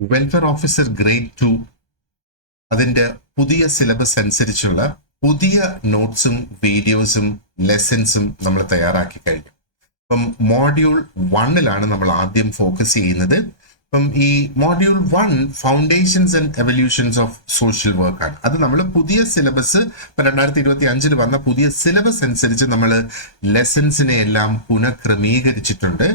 Welfare officer grade 2 അതിന്റെ പുതിയ syllabus അനുസരിച്ചുള്ള പുതിയ നോട്ട്സും വീഡിയോസും ലെസൺസും നമ്മൾ തയ്യാറാക്കി കഴിഞ്ഞു. ഇപ്പം മോഡ്യൂൾ 1 നമ്മൾ ആദ്യം ഫോക്കസ് ചെയ്യുന്നത്. ഇപ്പം ഈ module 1 foundations and evolutions of social work ആണ്. അത് നമ്മൾ പുതിയ സിലബസ് ഇപ്പം 2025 വന്ന പുതിയ സിലബസ് അനുസരിച്ച് നമ്മൾ ലെസൺസിനെ എല്ലാം പുനഃക്രമീകരിച്ചിട്ടുണ്ട്.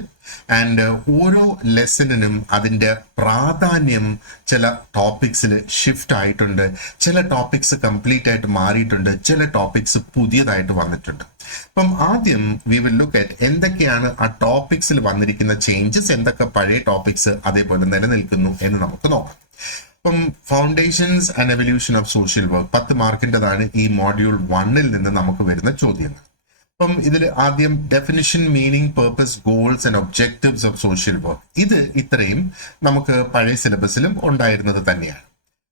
ആൻഡ് ഓരോ ലെസണിനും അതിൻ്റെ പ്രാധാന്യം ചില ടോപ്പിക്സിൽ ഷിഫ്റ്റ് ആയിട്ടുണ്ട്, ചില ടോപ്പിക്സ് കംപ്ലീറ്റ് ആയിട്ട് മാറിയിട്ടുണ്ട്, ചില ടോപ്പിക്സ് പുതിയതായിട്ട് വന്നിട്ടുണ്ട്. അപ്പം ആദ്യം വി വിൽ ലുക്ക് അറ്റ് എന്തൊക്കെയാണ് ആ ടോപ്പിക്സിൽ വന്നിരിക്കുന്ന ചേഞ്ചസ്, എന്തൊക്കെ പഴയ ടോപ്പിക്സ് അതേപോലെ നിലനിൽക്കുന്നു എന്ന് നമുക്ക് നോക്കാം. അപ്പം foundations and evolution of social work 10 മാർക്കിൻ്റെതാണ് ഈ മോഡ്യൂൾ 1 നിന്ന് നമുക്ക് വരുന്ന ചോദ്യങ്ങൾ. അപ്പം ഇതിൽ ആദ്യം definition, meaning, purpose, goals and objectives of social work, ഇത് ഇത്രയും നമുക്ക് പഴയ സിലബസിലും ഉണ്ടായിരുന്നത് തന്നെയാണ്.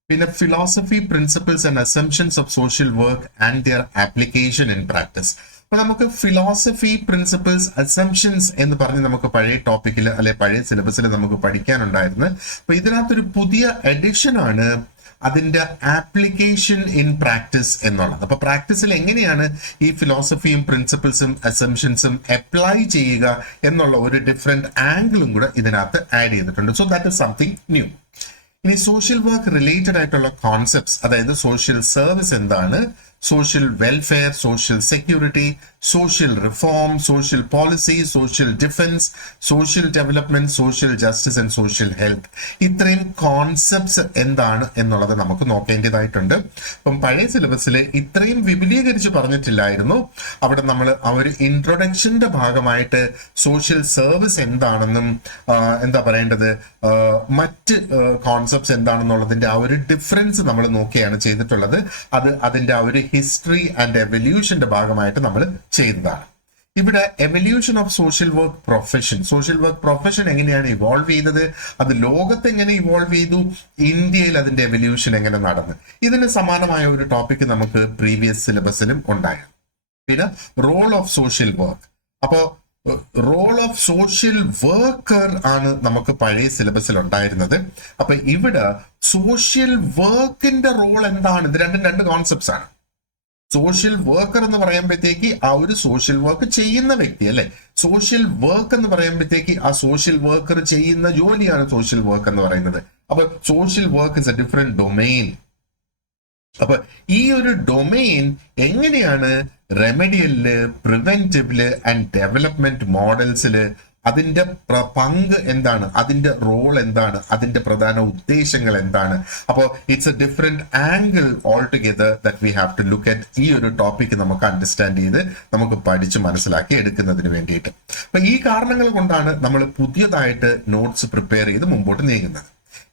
പിന്നെ philosophy, principles and assumptions of social work and their application in practice. അപ്പൊ നമുക്ക് ഫിലോസഫി, പ്രിൻസിപ്പിൾസ്, അസംഷൻസ് എന്ന് പറഞ്ഞ് നമുക്ക് പഴയ ടോപ്പിക്കിൽ അല്ലെ പഴയ സിലബസിൽ നമുക്ക് പഠിക്കാനുണ്ടായിരുന്നു. അപ്പൊ ഇതിനകത്തൊരു പുതിയ എഡിഷൻ ആണ് അതിന്റെ ആപ്ലിക്കേഷൻ ഇൻ പ്രാക്ടീസ് എന്നുള്ളത്. അപ്പൊ പ്രാക്ടീസിൽ എങ്ങനെയാണ് ഈ ഫിലോസഫിയും പ്രിൻസിപ്പിൾസും അസംഷൻസും അപ്ലൈ ചെയ്യുക എന്നുള്ള ഒരു ഡിഫറെന്റ് ആംഗിളും കൂടെ ഇതിനകത്ത് ആഡ് ചെയ്തിട്ടുണ്ട്. So that is something new. ഇനി സോഷ്യൽ വർക്ക് റിലേറ്റഡ് ആയിട്ടുള്ള കോൺസെപ്റ്റ്സ്, അതായത് സോഷ്യൽ സർവീസ് എന്താണ്, social welfare, social security, social reform, social policy, social defence, social development, social justice and social health, ഇത്രയും കോൺസെപ്റ്റ്സ് എന്താണ് എന്നുള്ളത് നമുക്ക് നോക്കേണ്ടതായിട്ടുണ്ട്. അപ്പം പഴയ സിലബസിൽ ഇത്രയും വിപുലീകരിച്ച് പറഞ്ഞിട്ടില്ലായിരുന്നു. അവിടെ നമ്മൾ ആ ഒരു ഇൻട്രൊഡക്ഷന്റെ ഭാഗമായിട്ട് സോഷ്യൽ സർവീസ് എന്താണെന്നും എന്താ പറയേണ്ടത്, മറ്റ് കോൺസെപ്റ്റ്സ് എന്താണെന്നുള്ളതിന്റെ ആ ഒരു ഡിഫറൻസ് നമ്മൾ നോക്കിയാണ് ചെയ്തിട്ടുള്ളത്. അത് അതിന്റെ ആ ഒരു ഹിസ്റ്ററി ആൻഡ് എവല്യൂഷന്റെ ഭാഗമായിട്ട് നമ്മൾ ചെയ്തതാണ്. ഇവിടെ evolution of social work profession, social work profession എങ്ങനെയാണ് ഇവോൾവ് ചെയ്തത്, അത് ലോകത്ത് എങ്ങനെ ഇവോൾവ് ചെയ്തു, ഇന്ത്യയിൽ അതിന്റെ എവല്യൂഷൻ എങ്ങനെ നടന്നു, ഇതിന് സമാനമായ ഒരു ടോപ്പിക് നമുക്ക് പ്രീവിയസ് സിലബസിലും ഉണ്ടായിരുന്നു. പിന്നെ റോൾ ഓഫ് സോഷ്യൽ വർക്ക്, അപ്പോ റോൾ ഓഫ് സോഷ്യൽ വർക്കർ ആണ് നമുക്ക് പഴയ സിലബസിൽ ഉണ്ടായിരുന്നത്. അപ്പൊ ഇവിടെ സോഷ്യൽ വർക്കിന്റെ റോൾ എന്താണ്, ഇത് രണ്ടും രണ്ട് കോൺസെപ്റ്റ്സ് ആണ്. സോഷ്യൽ വർക്കർ എന്ന് പറയുമ്പോഴത്തേക്ക് ആ ഒരു സോഷ്യൽ വർക്ക് ചെയ്യുന്ന വ്യക്തി അല്ലെ, സോഷ്യൽ വർക്ക് എന്ന് പറയുമ്പോഴത്തേക്ക് ആ സോഷ്യൽ വർക്കർ ചെയ്യുന്ന ജോലിയാണ് സോഷ്യൽ വർക്ക് എന്ന് പറയുന്നത്. അപ്പൊ social work is A different domain. അപ്പൊ ഈ ഒരു ഡൊമെയിൻ എങ്ങനെയാണ് റെമഡിയലില്, പ്രിവെന്റീവില് ആൻഡ് ഡെവലപ്മെന്റ് മോഡൽസില് അതിന്റെ പങ്ക് എന്താണ്, അതിന്റെ റോൾ എന്താണ്, അതിന്റെ പ്രധാന ഉദ്ദേശങ്ങൾ എന്താണ്. അപ്പോൾ it's a different angle all together that we have to look at. ഈ ഒരു ടോപ്പിക് നമുക്ക് അണ്ടർസ്റ്റാൻഡ് ചെയ്ത് നമുക്ക് പഠിച്ച് മനസ്സിലാക്കി എടുക്കുന്നതിന് വേണ്ടിയിട്ട്. അപ്പൊ ഈ കാരണങ്ങൾ കൊണ്ടാണ് നമ്മൾ പുതിയതായിട്ട് നോട്ട്സ് പ്രിപ്പയർ ചെയ്ത് മുമ്പോട്ട് നീങ്ങുന്നത്.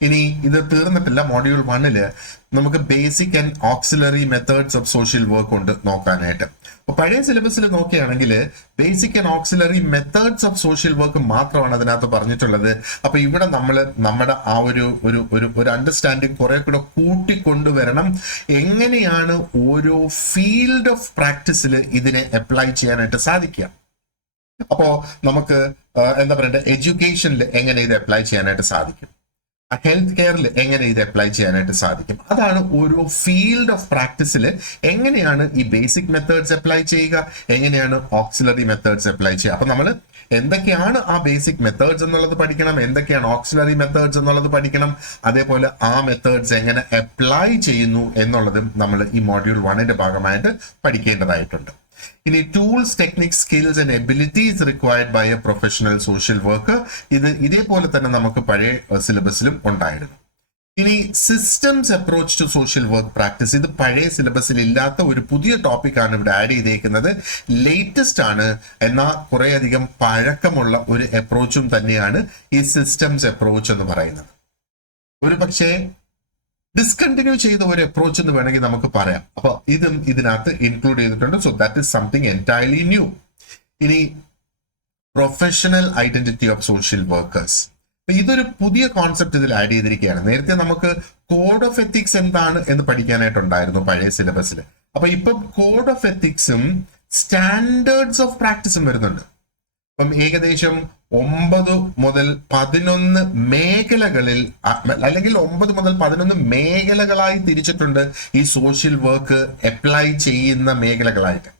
ഇനി ഇത് തീർന്നിട്ടില്ല. മോഡ്യൂൾ 1 നമുക്ക് basic and auxiliary methods of social work ഉണ്ട് നോക്കാനായിട്ട്. അപ്പൊ പഴയ സിലബസിൽ നോക്കുകയാണെങ്കിൽ basic and auxiliary methods of social work മാത്രമാണ് അതിനകത്ത് പറഞ്ഞിട്ടുള്ളത്. അപ്പൊ ഇവിടെ നമ്മൾ നമ്മുടെ ആ ഒരു അണ്ടർസ്റ്റാൻഡിങ് കുറെ കൂടെ കൂട്ടിക്കൊണ്ടുവരണം. എങ്ങനെയാണ് ഓരോ ഫീൽഡ് ഓഫ് പ്രാക്ടീസിൽ ഇതിനെ അപ്ലൈ ചെയ്യാനായിട്ട് സാധിക്കുക. അപ്പോ നമുക്ക് എന്താ പറയണ്ടേ, എഡ്യൂക്കേഷനിൽ എങ്ങനെ ഇത് അപ്ലൈ ചെയ്യാനായിട്ട് സാധിക്കും, ഹെൽത്ത് കെയറിൽ എങ്ങനെ ഇത് അപ്ലൈ ചെയ്യാനായിട്ട് സാധിക്കും. അതാണ് ഓരോ ഫീൽഡ് ഓഫ് പ്രാക്ടീസിൽ എങ്ങനെയാണ് ഈ ബേസിക് മെത്തേഡ്സ് അപ്ലൈ ചെയ്യുക, എങ്ങനെയാണ് ഓക്സിലറി മെത്തേഡ്സ് അപ്ലൈ ചെയ്യുക. അപ്പൊ നമ്മൾ എന്തൊക്കെയാണ് ആ ബേസിക് മെത്തേഡ്സ് എന്നുള്ളത് പഠിക്കണം, എന്തൊക്കെയാണ് ഓക്സിലറി മെത്തേഡ്സ് എന്നുള്ളത് പഠിക്കണം, അതേപോലെ ആ മെത്തേഡ്സ് എങ്ങനെ അപ്ലൈ ചെയ്യുന്നു എന്നുള്ളതും നമ്മൾ ഈ മോഡ്യൂൾ 1 ഭാഗമായിട്ട് പഠിക്കേണ്ടതായിട്ടുണ്ട്. ഇനി tools, techniques, skills and abilities required by a professional social worker, ഇത് ഇതേപോലെ തന്നെ നമുക്ക് പഴയ സിലബസിലും ഉണ്ടായിരുന്നു. ഇനി systems approach to social work practice, ഇത് പഴയ സിലബസിൽ ഇല്ലാത്ത ഒരു പുതിയ ടോപ്പിക് ആണ് ഇവിടെ ആഡ് ചെയ്തേക്കുന്നത്. ലേറ്റസ്റ്റ് ആണ്, എന്നാൽ കുറെ അധികം പഴക്കമുള്ള ഒരു അപ്രോച്ചും തന്നെയാണ് ഈ സിസ്റ്റംസ് അപ്രോച്ച് എന്ന് പറയുന്നത്. ഒരു പക്ഷേ ഡിസ്കണ്ടിന്യൂ ചെയ്ത ഒരു അപ്രോച്ച് എന്ന് വേണമെങ്കിൽ നമുക്ക് പറയാം. അപ്പൊ ഇതും ഇതിനകത്ത് ഇൻക്ലൂഡ് ചെയ്തിട്ടുണ്ട്. So that is something entirely new. ഇനി professional identity of social workers, ഇതൊരു പുതിയ കോൺസെപ്റ്റ് ഇതിൽ ആഡ് ചെയ്തിരിക്കുകയാണ്. നേരത്തെ നമുക്ക് കോഡ് ഓഫ് എത്തിക്സ് എന്താണ് എന്ന് പഠിക്കാനായിട്ടുണ്ടായിരുന്നു പഴയ സിലബസിൽ. അപ്പൊ ഇപ്പം കോഡ് ഓഫ് എത്തിക്സും സ്റ്റാൻഡേർഡ്സ് ഓഫ് പ്രാക്ടീസും വരുന്നുണ്ട്. അപ്പം ഏകദേശം 9 മുതൽ 11 മേഖലകളിൽ അല്ലെങ്കിൽ 9 മുതൽ 11 മേഖലകളായി തിരിച്ചിട്ടുണ്ട് ഈ സോഷ്യൽ വർക്ക് അപ്ലൈ ചെയ്യുന്ന മേഖലകളായിട്ട്.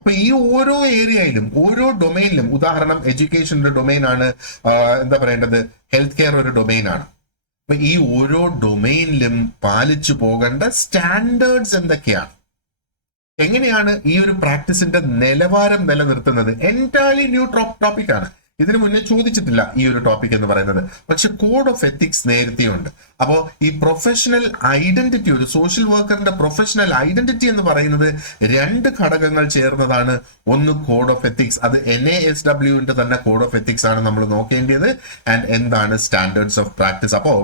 അപ്പൊ ഈ ഓരോ ഏരിയയിലും ഓരോ ഡൊമൈനിലും, ഉദാഹരണം എഡ്യൂക്കേഷന്റെ ഡൊമൈൻ ആണ്, എന്താ പറയേണ്ടത്, ഹെൽത്ത് കെയർ ഒരു ഡൊമൈൻ ആണ്. അപ്പൊ ഈ ഓരോ ഡൊമൈനിലും പാലിച്ചു പോകേണ്ട സ്റ്റാൻഡേർഡ്സ് എന്തൊക്കെയാണ്, എങ്ങനെയാണ് ഈ ഒരു പ്രാക്ടീസിന്റെ നിലവാരം നിലനിർത്തുന്നത്, എൻറ്റയർലി ന്യൂ ടോപ്പിക് ആണ്. ഇതിനു മുന്നേ ചോദിച്ചിട്ടില്ല ഈ ഒരു ടോപ്പിക് എന്ന് പറയുന്നത്. പക്ഷെ കോഡ് ഓഫ് എത്തിക്സ് നേരത്തെയുണ്ട്. അപ്പോൾ ഈ പ്രൊഫഷണൽ ഐഡന്റിറ്റി, ഒരു സോഷ്യൽ വർക്കറിന്റെ പ്രൊഫഷണൽ ഐഡന്റിറ്റി എന്ന് പറയുന്നത് 2 ഘടകങ്ങൾ ചേർന്നതാണ്. ഒന്ന് കോഡ് ഓഫ് എത്തിക്സ്, അത് NASWന്റെ തന്നെ കോഡ് ഓഫ് എത്തിക്സ് ആണ് നമ്മൾ നോക്കേണ്ടത്. ആൻഡ് എന്താണ് സ്റ്റാൻഡേർഡ്സ് ഓഫ് പ്രാക്ടീസ്. അപ്പോൾ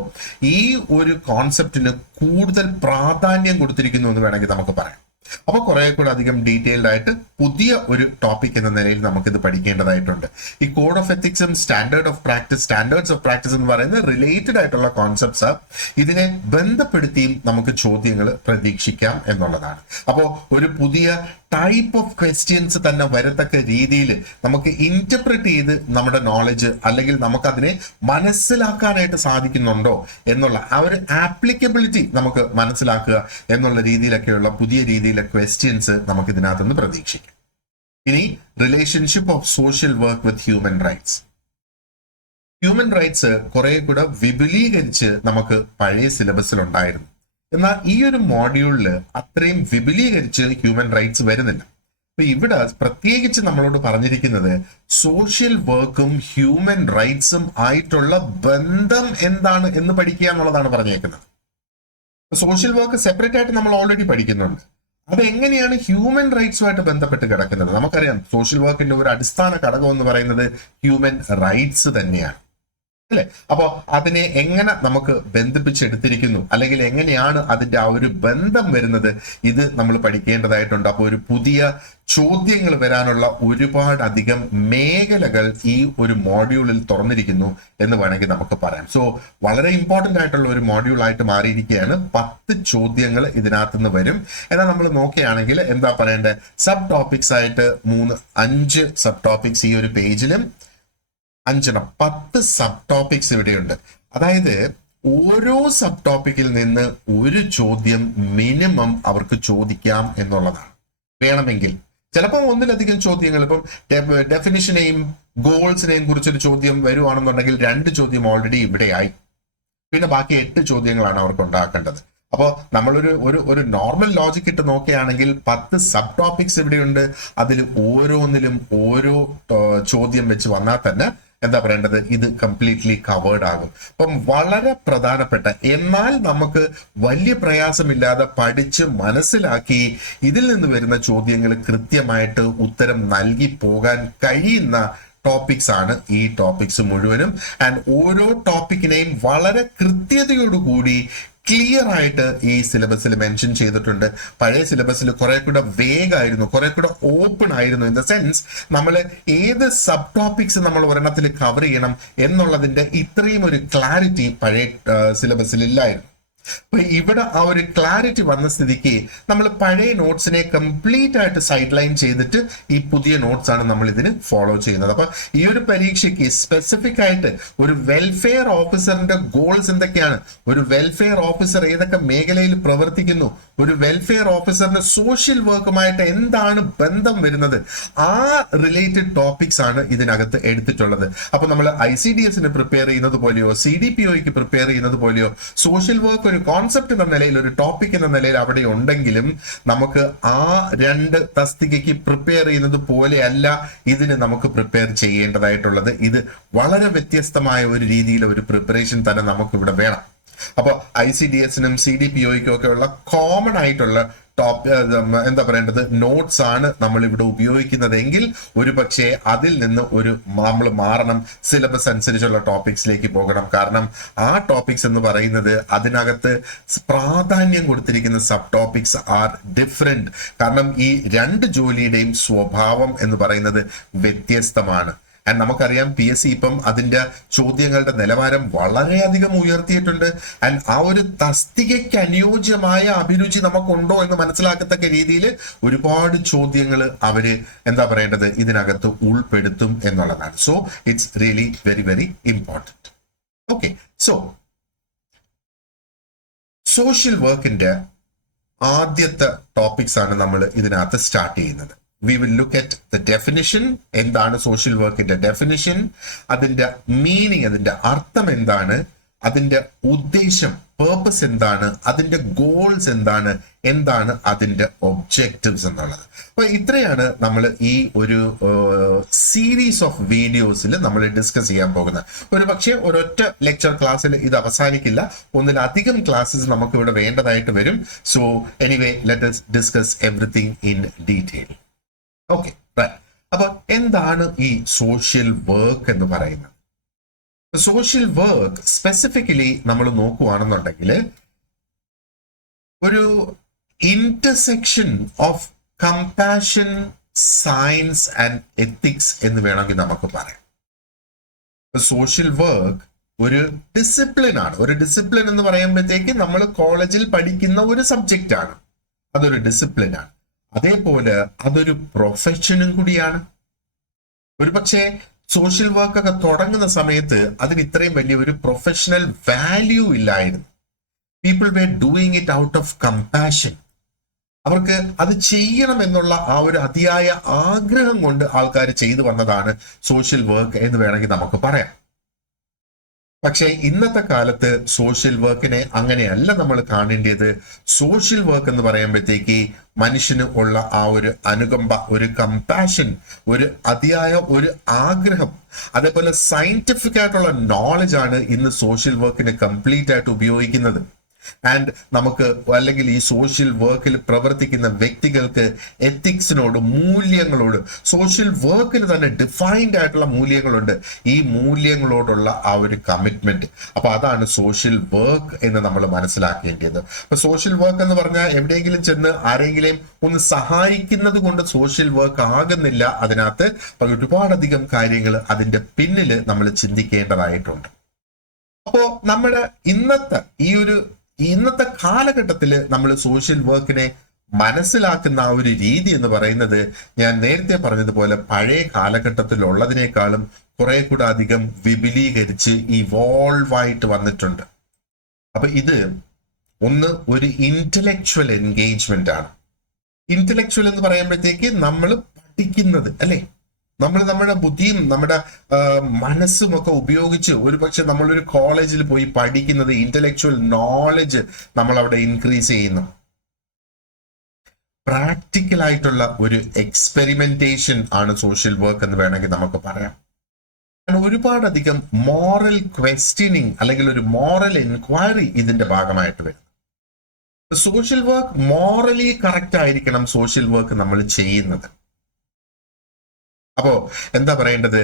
ഈ ഒരു കോൺസെപ്റ്റിന് കൂടുതൽ പ്രാധാന്യം കൊടുത്തിരിക്കുന്നു എന്ന് വേണമെങ്കിൽ നമുക്ക് പറയാം. അപ്പൊ കുറെ കൂടെ അധികം ഡീറ്റെയിൽഡ് ആയിട്ട് പുതിയ ഒരു ടോപ്പിക് എന്ന നിലയിൽ നമുക്കിത് പഠിക്കേണ്ടതായിട്ടുണ്ട്. ഈ കോഡ് ഓഫ് എത്തിക്സും സ്റ്റാൻഡേർഡ്സ് ഓഫ് പ്രാക്ടീസ് എന്ന് പറയുന്നത് റിലേറ്റഡ് ആയിട്ടുള്ള കോൺസെപ്റ്റ്സ്. ഇതിനെ ബന്ധപ്പെടുത്തിയും നമുക്ക് ചോദ്യങ്ങൾ പ്രതീക്ഷിക്കാം എന്നുള്ളതാണ്. അപ്പോൾ ഒരു പുതിയ ടൈപ്പ് ഓഫ് ക്വസ്റ്റ്യൻസ് തന്നെ വരത്തക്ക രീതിയിൽ നമുക്ക് ഇന്റർപ്രറ്റ് ചെയ്ത് നമ്മുടെ നോളജ് അല്ലെങ്കിൽ നമുക്കതിനെ മനസ്സിലാക്കാനായിട്ട് സാധിക്കുന്നുണ്ടോ എന്നുള്ള ആ ഒരു ആപ്ലിക്കബിലിറ്റി നമുക്ക് മനസ്സിലാക്കുക എന്നുള്ള രീതിയിലൊക്കെയുള്ള പുതിയ രീതിയിലെ ക്വസ്റ്റ്യൻസ് നമുക്ക് ഇതിനകത്തുനിന്ന് പ്രതീക്ഷിക്കാം. ഇനി relationship of social work with human rights. Human rights കുറെ കൂടെ വിപുലീകരിച്ച് നമുക്ക് പഴയ സിലബസിൽ ഉണ്ടായിരുന്നു. എന്നാൽ ഈ ഒരു മോഡ്യൂളിൽ അത്രയും വിപുലീകരിച്ച് ഹ്യൂമൻ റൈറ്റ്സ് വരുന്നില്ല. അപ്പൊ ഇവിടെ പ്രത്യേകിച്ച് നമ്മളോട് പറഞ്ഞിരിക്കുന്നത് സോഷ്യൽ വർക്കും ഹ്യൂമൻ റൈറ്റ്സും ആയിട്ടുള്ള ബന്ധം എന്താണ് എന്ന് പഠിക്കുക എന്നുള്ളതാണ് പറഞ്ഞേക്കുന്നത്. സോഷ്യൽ വർക്ക് സെപ്പറേറ്റ് ആയിട്ട് നമ്മൾ ഓൾറെഡി പഠിക്കുന്നുണ്ട്. അതെങ്ങനെയാണ് ഹ്യൂമൻ റൈറ്റ്സുമായിട്ട് ബന്ധപ്പെട്ട് കിടക്കുന്നത്? നമുക്കറിയാം സോഷ്യൽ വർക്കിന്റെ ഒരു അടിസ്ഥാന ഘടകം എന്ന് പറയുന്നത് ഹ്യൂമൻ റൈറ്റ്സ് തന്നെയാണ്, അല്ലെ? അപ്പോ അതിനെ എങ്ങനെ നമുക്ക് ബന്ധിപ്പിച്ചെടുത്തിരിക്കുന്നു, അല്ലെങ്കിൽ എങ്ങനെയാണ് അതിന്റെ ആ ഒരു ബന്ധം വരുന്നത്, ഇത് നമ്മൾ പഠിക്കേണ്ടതായിട്ടുണ്ട്. അപ്പോൾ ഒരു പുതിയ ചോദ്യങ്ങൾ വരാനുള്ള ഒരുപാട് അധികം മേഖലകൾ ഈ ഒരു മോഡ്യൂളിൽ തുറന്നിരിക്കുന്നു എന്ന് വേണമെങ്കിൽ നമുക്ക് പറയാം. സോ വളരെ ഇമ്പോർട്ടന്റ് ആയിട്ടുള്ള ഒരു മോഡ്യൂൾ ആയിട്ട് മാറിയിരിക്കുകയാണ്. 10 ചോദ്യങ്ങൾ ഇതിനകത്തുനിന്ന് വരും. എന്നാൽ നമ്മൾ നോക്കുകയാണെങ്കിൽ എന്താ പറയേണ്ടത്, സബ് ടോപ്പിക്സ് ആയിട്ട് 5 സബ് ടോപ്പിക്സ് ഈ ഒരു പേജിലും 10 സബ് ടോപ്പിക്സ് ഇവിടെയുണ്ട്. അതായത് ഓരോ സബ് ടോപ്പിക്കിൽ നിന്ന് ഒരു ചോദ്യം മിനിമം അവർക്ക് ചോദിക്കാം എന്നുള്ളതാണ്. വേണമെങ്കിൽ ചിലപ്പോൾ ഒന്നിലധികം ചോദ്യങ്ങൾ, ഇപ്പം ഡെഫിനിഷനെയും ഗോൾസിനെയും കുറിച്ചൊരു ചോദ്യം വരുവാണെന്നുണ്ടെങ്കിൽ 2 ചോദ്യം ഓൾറെഡി ഇവിടെയായി. പിന്നെ ബാക്കി 8 ചോദ്യങ്ങളാണ് അവർക്ക് ഉണ്ടാക്കേണ്ടത്. അപ്പോൾ നമ്മളൊരു നോർമൽ ലോജിക് ഇട്ട് നോക്കുകയാണെങ്കിൽ 10 സബ് ടോപ്പിക്സ് ഇവിടെയുണ്ട്. അതിൽ ഓരോന്നിലും ഓരോ ചോദ്യം വെച്ച് വന്നാൽ തന്നെ എന്താ പറയേണ്ടത്, ഇത് കംപ്ലീറ്റ്ലി കവേർഡ് ആകും. അപ്പം വളരെ പ്രധാനപ്പെട്ട, എന്നാൽ നമുക്ക് വലിയ പ്രയാസമില്ലാതെ പഠിച്ച് മനസ്സിലാക്കി ഇതിൽ നിന്ന് വരുന്ന ചോദ്യങ്ങൾ കൃത്യമായിട്ട് ഉത്തരം നൽകി പോകാൻ കഴിയുന്ന ടോപ്പിക്സ് ആണ് ഈ ടോപ്പിക്സ് മുഴുവനും. ആൻഡ് ഓരോ ടോപ്പിക്കിനെയും വളരെ കൃത്യതയോടുകൂടി ക്ലിയർ ആയിട്ട് ഈ സിലബസിൽ മെൻഷൻ ചെയ്തിട്ടുണ്ട്. പഴയ സിലബസിൽ കുറെ കൂടെ വേഗമായിരുന്നു, കുറെ കൂടെ ഓപ്പൺ ആയിരുന്നു. ഇൻ ദ സെൻസ് നമ്മൾ ഏത് സബ് ടോപ്പിക്സ് നമ്മൾ ഒരെണ്ണത്തിൽ കവർ ചെയ്യണം എന്നുള്ളതിന്റെ ഇത്രയും ഒരു ക്ലാരിറ്റി പഴയ സിലബസിൽ ഇല്ലായിരുന്നു. അപ്പൊ ഇവിടെ ആ ഒരു ക്ലാരിറ്റി വന്ന സ്ഥിതിക്ക് നമ്മൾ പഴയ നോട്ട്സിനെ കംപ്ലീറ്റ് ആയിട്ട് സൈഡ് ലൈൻ ചെയ്തിട്ട് ഈ പുതിയ നോട്ട്സ് ആണ് നമ്മൾ ഇതിന് ഫോളോ ചെയ്യുന്നത്. അപ്പൊ ഈ ഒരു പരീക്ഷയ്ക്ക് സ്പെസിഫിക് ആയിട്ട് ഒരു വെൽഫെയർ ഓഫീസറിന്റെ ഗോൾസ് എന്തൊക്കെയാണ്, ഒരു വെൽഫെയർ ഓഫീസർ ഏതൊക്കെ മേഖലയിൽ പ്രവർത്തിക്കുന്നു, ഒരു വെൽഫെയർ ഓഫീസറിന് സോഷ്യൽ വർക്കുമായിട്ട് എന്താണ് ബന്ധം വരുന്നത്, ആ റിലേറ്റഡ് ടോപ്പിക്സ് ആണ് ഇതിനകത്ത് എടുത്തിട്ടുള്ളത്. അപ്പൊ നമ്മൾ ICDSന് പ്രിപ്പയർ ചെയ്യുന്നത് പോലെയോ CDPOയ്ക്ക് പ്രിപ്പയർ ചെയ്യുന്നത് പോലെയോ സോഷ്യൽ വർക്ക് ഒരു കോൺസെപ്റ്റ് എന്ന നിലയിൽ, ഒരു ടോപ്പിക് എന്ന നിലയിൽ അവിടെ ഉണ്ടെങ്കിലും നമുക്ക് ആ 2 തസ്തികയ്ക്ക് പ്രിപ്പയർ ചെയ്യുന്നത് പോലെയല്ല ഇതിന് നമുക്ക് പ്രിപ്പയർ ചെയ്യേണ്ടതായിട്ടുള്ളത്. ഇത് വളരെ വ്യത്യസ്തമായ ഒരു രീതിയിൽ ഒരു പ്രിപ്പറേഷൻ തന്നെ നമുക്ക് ഇവിടെ വേണം. അപ്പോൾ ICDSനും CDPOയ്ക്കും ഒക്കെ ഉള്ള കോമൺ ആയിട്ടുള്ള എന്താ പറയേണ്ടത് നോട്ട്സ് ആണ് നമ്മൾ ഇവിടെ ഉപയോഗിക്കുന്നതെങ്കിൽ ഒരു പക്ഷേ അതിൽ നിന്ന് നമ്മൾ മാറണം, സിലബസ് അനുസരിച്ചുള്ള ടോപ്പിക്സിലേക്ക് പോകണം. കാരണം ആ ടോപ്പിക്സ് എന്ന് പറയുന്നത് അതിനകത്ത് പ്രാധാന്യം കൊടുത്തിരിക്കുന്ന സബ് ടോപ്പിക്സ് ആർ ഡിഫറെന്റ്. കാരണം ഈ 2 ജോലിയുടെയും സ്വഭാവം എന്ന് പറയുന്നത് വ്യത്യസ്തമാണ്. ആൻഡ് നമുക്കറിയാം PSC ഇപ്പം അതിന്റെ ചോദ്യങ്ങളുടെ നിലവാരം വളരെയധികം ഉയർത്തിയിട്ടുണ്ട്. ആൻഡ് ആ ഒരു തസ്തികയ്ക്ക് അനുയോജ്യമായ അഭിരുചി നമുക്കുണ്ടോ എന്ന് മനസ്സിലാക്കത്തക്ക രീതിയിൽ ഒരുപാട് ചോദ്യങ്ങൾ അവര് എന്താ പറയേണ്ടത് ഇതിനകത്ത് ഉൾപ്പെടുത്തും എന്നുള്ളതാണ്. So it's really very very important. Okay, so social വർക്കിന്റെ ആദ്യത്തെ ടോപ്പിക്സ് ആണ് നമ്മൾ ഇതിനകത്ത് സ്റ്റാർട്ട് ചെയ്യുന്നത്. We will look at the definition. എന്താണ് സോഷ്യൽ വർക്കിന്റെ ഡെഫിനിഷൻ, അതിന്റെ മീനിങ്, അതിന്റെ അർത്ഥം എന്താണ്, അതിന്റെ ഉദ്ദേശം പേർപ്പസ് എന്താണ്, അതിന്റെ ഗോൾസ് എന്താണ്, എന്താണ് അതിന്റെ ഒബ്ജക്റ്റീവ്സ് എന്നുള്ളത്. അപ്പൊ ഇത്രയാണ് നമ്മൾ ഈ ഒരു സീരീസ് ഓഫ് വീഡിയോസിൽ നമ്മൾ ഡിസ്കസ് ചെയ്യാൻ പോകുന്നത്. ഒരു പക്ഷേ ഒരൊറ്റ ലെക്ചർ ക്ലാസ്സിൽ ഇത് അവസാനിക്കില്ല, ഒന്നിലധികം ക്ലാസ്സസ് നമുക്ക് ഇവിടെ വേണ്ടതായിട്ട് വരും. So anyway let us discuss everything in detail. Okay, right. അപ്പൊ എന്താണ് ഈ സോഷ്യൽ വർക്ക് എന്ന് പറയുന്നത്? സോഷ്യൽ വർക്ക് സ്പെസിഫിക്കലി നമ്മൾ നോക്കുകയാണെന്നുണ്ടെങ്കിൽ ഒരു intersection of compassion, science and ethics എന്ന് വേണമെങ്കിൽ നമുക്ക് പറയാം. സോഷ്യൽ വർക്ക് ഒരു ഡിസിപ്ലിൻ ആണ്. ഒരു ഡിസിപ്ലിൻ എന്ന് പറയുമ്പോഴത്തേക്ക് നമ്മൾ കോളേജിൽ പഠിക്കുന്ന ഒരു സബ്ജക്റ്റ് ആണ്, അതൊരു ഡിസിപ്ലിൻ ആണ്. അതേപോലെ അതൊരു പ്രൊഫഷനും കൂടിയാണ്. ഒരു പക്ഷേ സോഷ്യൽ വർക്ക് ഒക്കെ തുടങ്ങുന്ന സമയത്ത് അതിന് ഇത്രയും വലിയ ഒരു പ്രൊഫഷണൽ വാല്യൂ ഇല്ലായിരുന്നു. People where doing it out of compassion. അവർക്ക് അത് ചെയ്യണം എന്നുള്ള ആ ഒരു അതിയായ ആഗ്രഹം കൊണ്ട് ആൾക്കാർ ചെയ്തു വന്നതാണ് സോഷ്യൽ വർക്ക് എന്ന് വേണമെങ്കിൽ നമുക്ക് പറയാം. പക്ഷേ ഇന്നത്തെ കാലത്ത് സോഷ്യൽ വർക്കിനെ അങ്ങനെയല്ല നമ്മൾ കാണേണ്ടത്. സോഷ്യൽ വർക്ക് എന്ന് പറയുമ്പോഴത്തേക്ക് മനുഷ്യന് ഉള്ള ആ ഒരു അനുകമ്പ, ഒരു കമ്പാഷൻ, ഒരു അതിയായ ഒരു ആഗ്രഹം, അതേപോലെ സയന്റിഫിക് ആയിട്ടുള്ള നോളജ് ആണ് ഇന്ന് സോഷ്യൽ വർക്കിന് കംപ്ലീറ്റ് ആയിട്ട് ഉപയോഗിക്കുന്നത്. ആൻഡ് നമുക്ക് അല്ലെങ്കിൽ ഈ സോഷ്യൽ വർക്കിൽ പ്രവർത്തിക്കുന്ന വ്യക്തികൾക്ക് എത്തിക്സിനോട്, മൂല്യങ്ങളോട്, സോഷ്യൽ വർക്കിന് തന്നെ ഡിഫൈൻഡ് ആയിട്ടുള്ള മൂല്യങ്ങളുണ്ട്. ഈ മൂല്യങ്ങളോടുള്ള ആ ഒരു കമ്മിറ്റ്മെന്റ്, അപ്പൊ അതാണ് സോഷ്യൽ വർക്ക് എന്ന് നമ്മൾ മനസ്സിലാക്കേണ്ടത്. അപ്പൊ സോഷ്യൽ വർക്ക് എന്ന് പറഞ്ഞാൽ എവിടെയെങ്കിലും ചെന്ന് ആരെങ്കിലും ഒന്ന് സഹായിക്കുന്നത് കൊണ്ട് സോഷ്യൽ വർക്ക് ആകുന്നില്ല. അതിനകത്ത് ഒരുപാടധികം കാര്യങ്ങൾ അതിന്റെ പിന്നിൽ നമ്മൾ ചിന്തിക്കേണ്ടതായിട്ടുണ്ട്. അപ്പോ നമ്മുടെ ഇന്നത്തെ കാലഘട്ടത്തിൽ നമ്മൾ സോഷ്യൽ വർക്കിനെ മനസ്സിലാക്കുന്ന ആ ഒരു രീതി എന്ന് പറയുന്നത് ഞാൻ നേരത്തെ പറഞ്ഞതുപോലെ പഴയ കാലഘട്ടത്തിലുള്ളതിനേക്കാളും കുറെ കൂടെ അധികം വിപുലീകരിച്ച് ഇവോൾവ് ആയിട്ട് വന്നിട്ടുണ്ട്. അപ്പൊ ഇത് ഒരു ഇന്റലക്ച്വൽ എൻഗേജ്മെന്റ് ആണ്. ഇന്റലക്ച്വൽ എന്ന് പറയുമ്പോഴത്തേക്ക് നമ്മൾ പഠിക്കുന്നത്, അല്ലെ, നമ്മൾ നമ്മുടെ ബുദ്ധിയും നമ്മുടെ മനസ്സും ഒക്കെ ഉപയോഗിച്ച് ഒരുപക്ഷെ നമ്മളൊരു കോളേജിൽ പോയി പഠിക്കുന്നത് ഇന്റലക്ച്വൽ നോളജ് നമ്മൾ അവിടെ ഇൻക്രീസ് ചെയ്യുന്നു. പ്രാക്ടിക്കൽ ആയിട്ടുള്ള ഒരു എക്സ്പെരിമെന്റേഷൻ ആണ് സോഷ്യൽ വർക്ക് എന്ന് വേണമെങ്കിൽ നമുക്ക് പറയാം. ഒരുപാടധികം മോറൽ ക്വസ്റ്റ്യനിങ് അല്ലെങ്കിൽ ഒരു മോറൽ എൻക്വയറി ഇതിന്റെ ഭാഗമായിട്ട് വരും. സോഷ്യൽ വർക്ക് മോറലി കറക്റ്റ് ആയിരിക്കണം സോഷ്യൽ വർക്ക് നമ്മൾ ചെയ്യുന്നത്. അപ്പോ എന്താ പറയേണ്ടത്,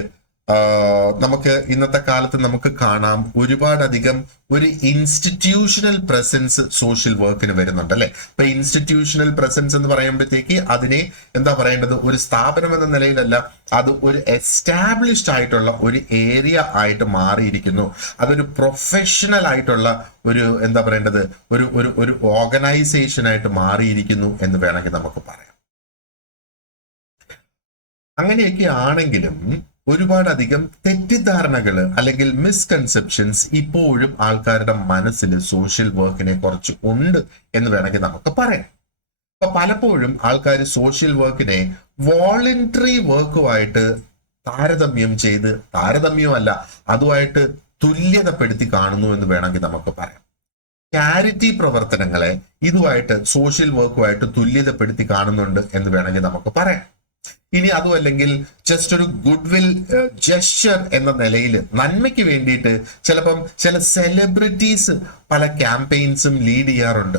നമുക്ക് ഇന്നത്തെ കാലത്ത് നമുക്ക് കാണാം ഒരുപാടധികം ഒരു ഇൻസ്റ്റിറ്റ്യൂഷണൽ പ്രസൻസ് സോഷ്യൽ വർക്കിന് വരുന്നുണ്ട്, അല്ലെ. അപ്പൊ ഇൻസ്റ്റിറ്റ്യൂഷണൽ പ്രസൻസ് എന്ന് പറയുമ്പോഴത്തേക്ക് അതിനെ എന്താ പറയേണ്ടത്, ഒരു സ്ഥാപനം എന്ന നിലയിലല്ല, അത് ഒരു എസ്റ്റാബ്ലിഷ്ഡ് ആയിട്ടുള്ള ഒരു ഏരിയ ആയിട്ട് മാറിയിരിക്കുന്നു. അതൊരു പ്രൊഫഷണൽ ആയിട്ടുള്ള ഒരു എന്താ പറയേണ്ടത് ഒരു ഓർഗനൈസേഷൻ ആയിട്ട് മാറിയിരിക്കുന്നു എന്ന് വേണമെങ്കിൽ നമുക്ക് പറയാം. അങ്ങനെയൊക്കെ ആണെങ്കിലും ഒരുപാടധികം തെറ്റിദ്ധാരണകൾ അല്ലെങ്കിൽ മിസ്കൺസെപ്ഷൻസ് ഇപ്പോഴും ആൾക്കാരുടെ മനസ്സിൽ സോഷ്യൽ വർക്കിനെ കുറിച്ച് ഉണ്ട് എന്ന് വേണമെങ്കിൽ നമുക്ക് പറയാം. അപ്പൊ പലപ്പോഴും ആൾക്കാർ സോഷ്യൽ വർക്കിനെ വോളണ്ടറി വർക്കുമായിട്ട് താരതമ്യമല്ല അതുമായിട്ട് തുല്യതപ്പെടുത്തി കാണുന്നു എന്ന് വേണമെങ്കിൽ നമുക്ക് പറയാം. ചാരിറ്റി പ്രവർത്തനങ്ങളെ ഇതുമായിട്ട് സോഷ്യൽ വർക്കുമായിട്ട് തുല്യതപ്പെടുത്തി കാണുന്നുണ്ട് എന്ന് വേണമെങ്കിൽ നമുക്ക് പറയാം. ഇനി അതും അല്ലെങ്കിൽ ജസ്റ്റ് ഒരു ഗുഡ് വിൽ ജെസ്ചർ എന്ന നിലയിൽ നന്മയ്ക്ക് വേണ്ടിയിട്ട് ചിലപ്പം ചില സെലിബ്രിറ്റീസ് പല ക്യാമ്പയിൻസും ലീഡ് ചെയ്യാറുണ്ട്.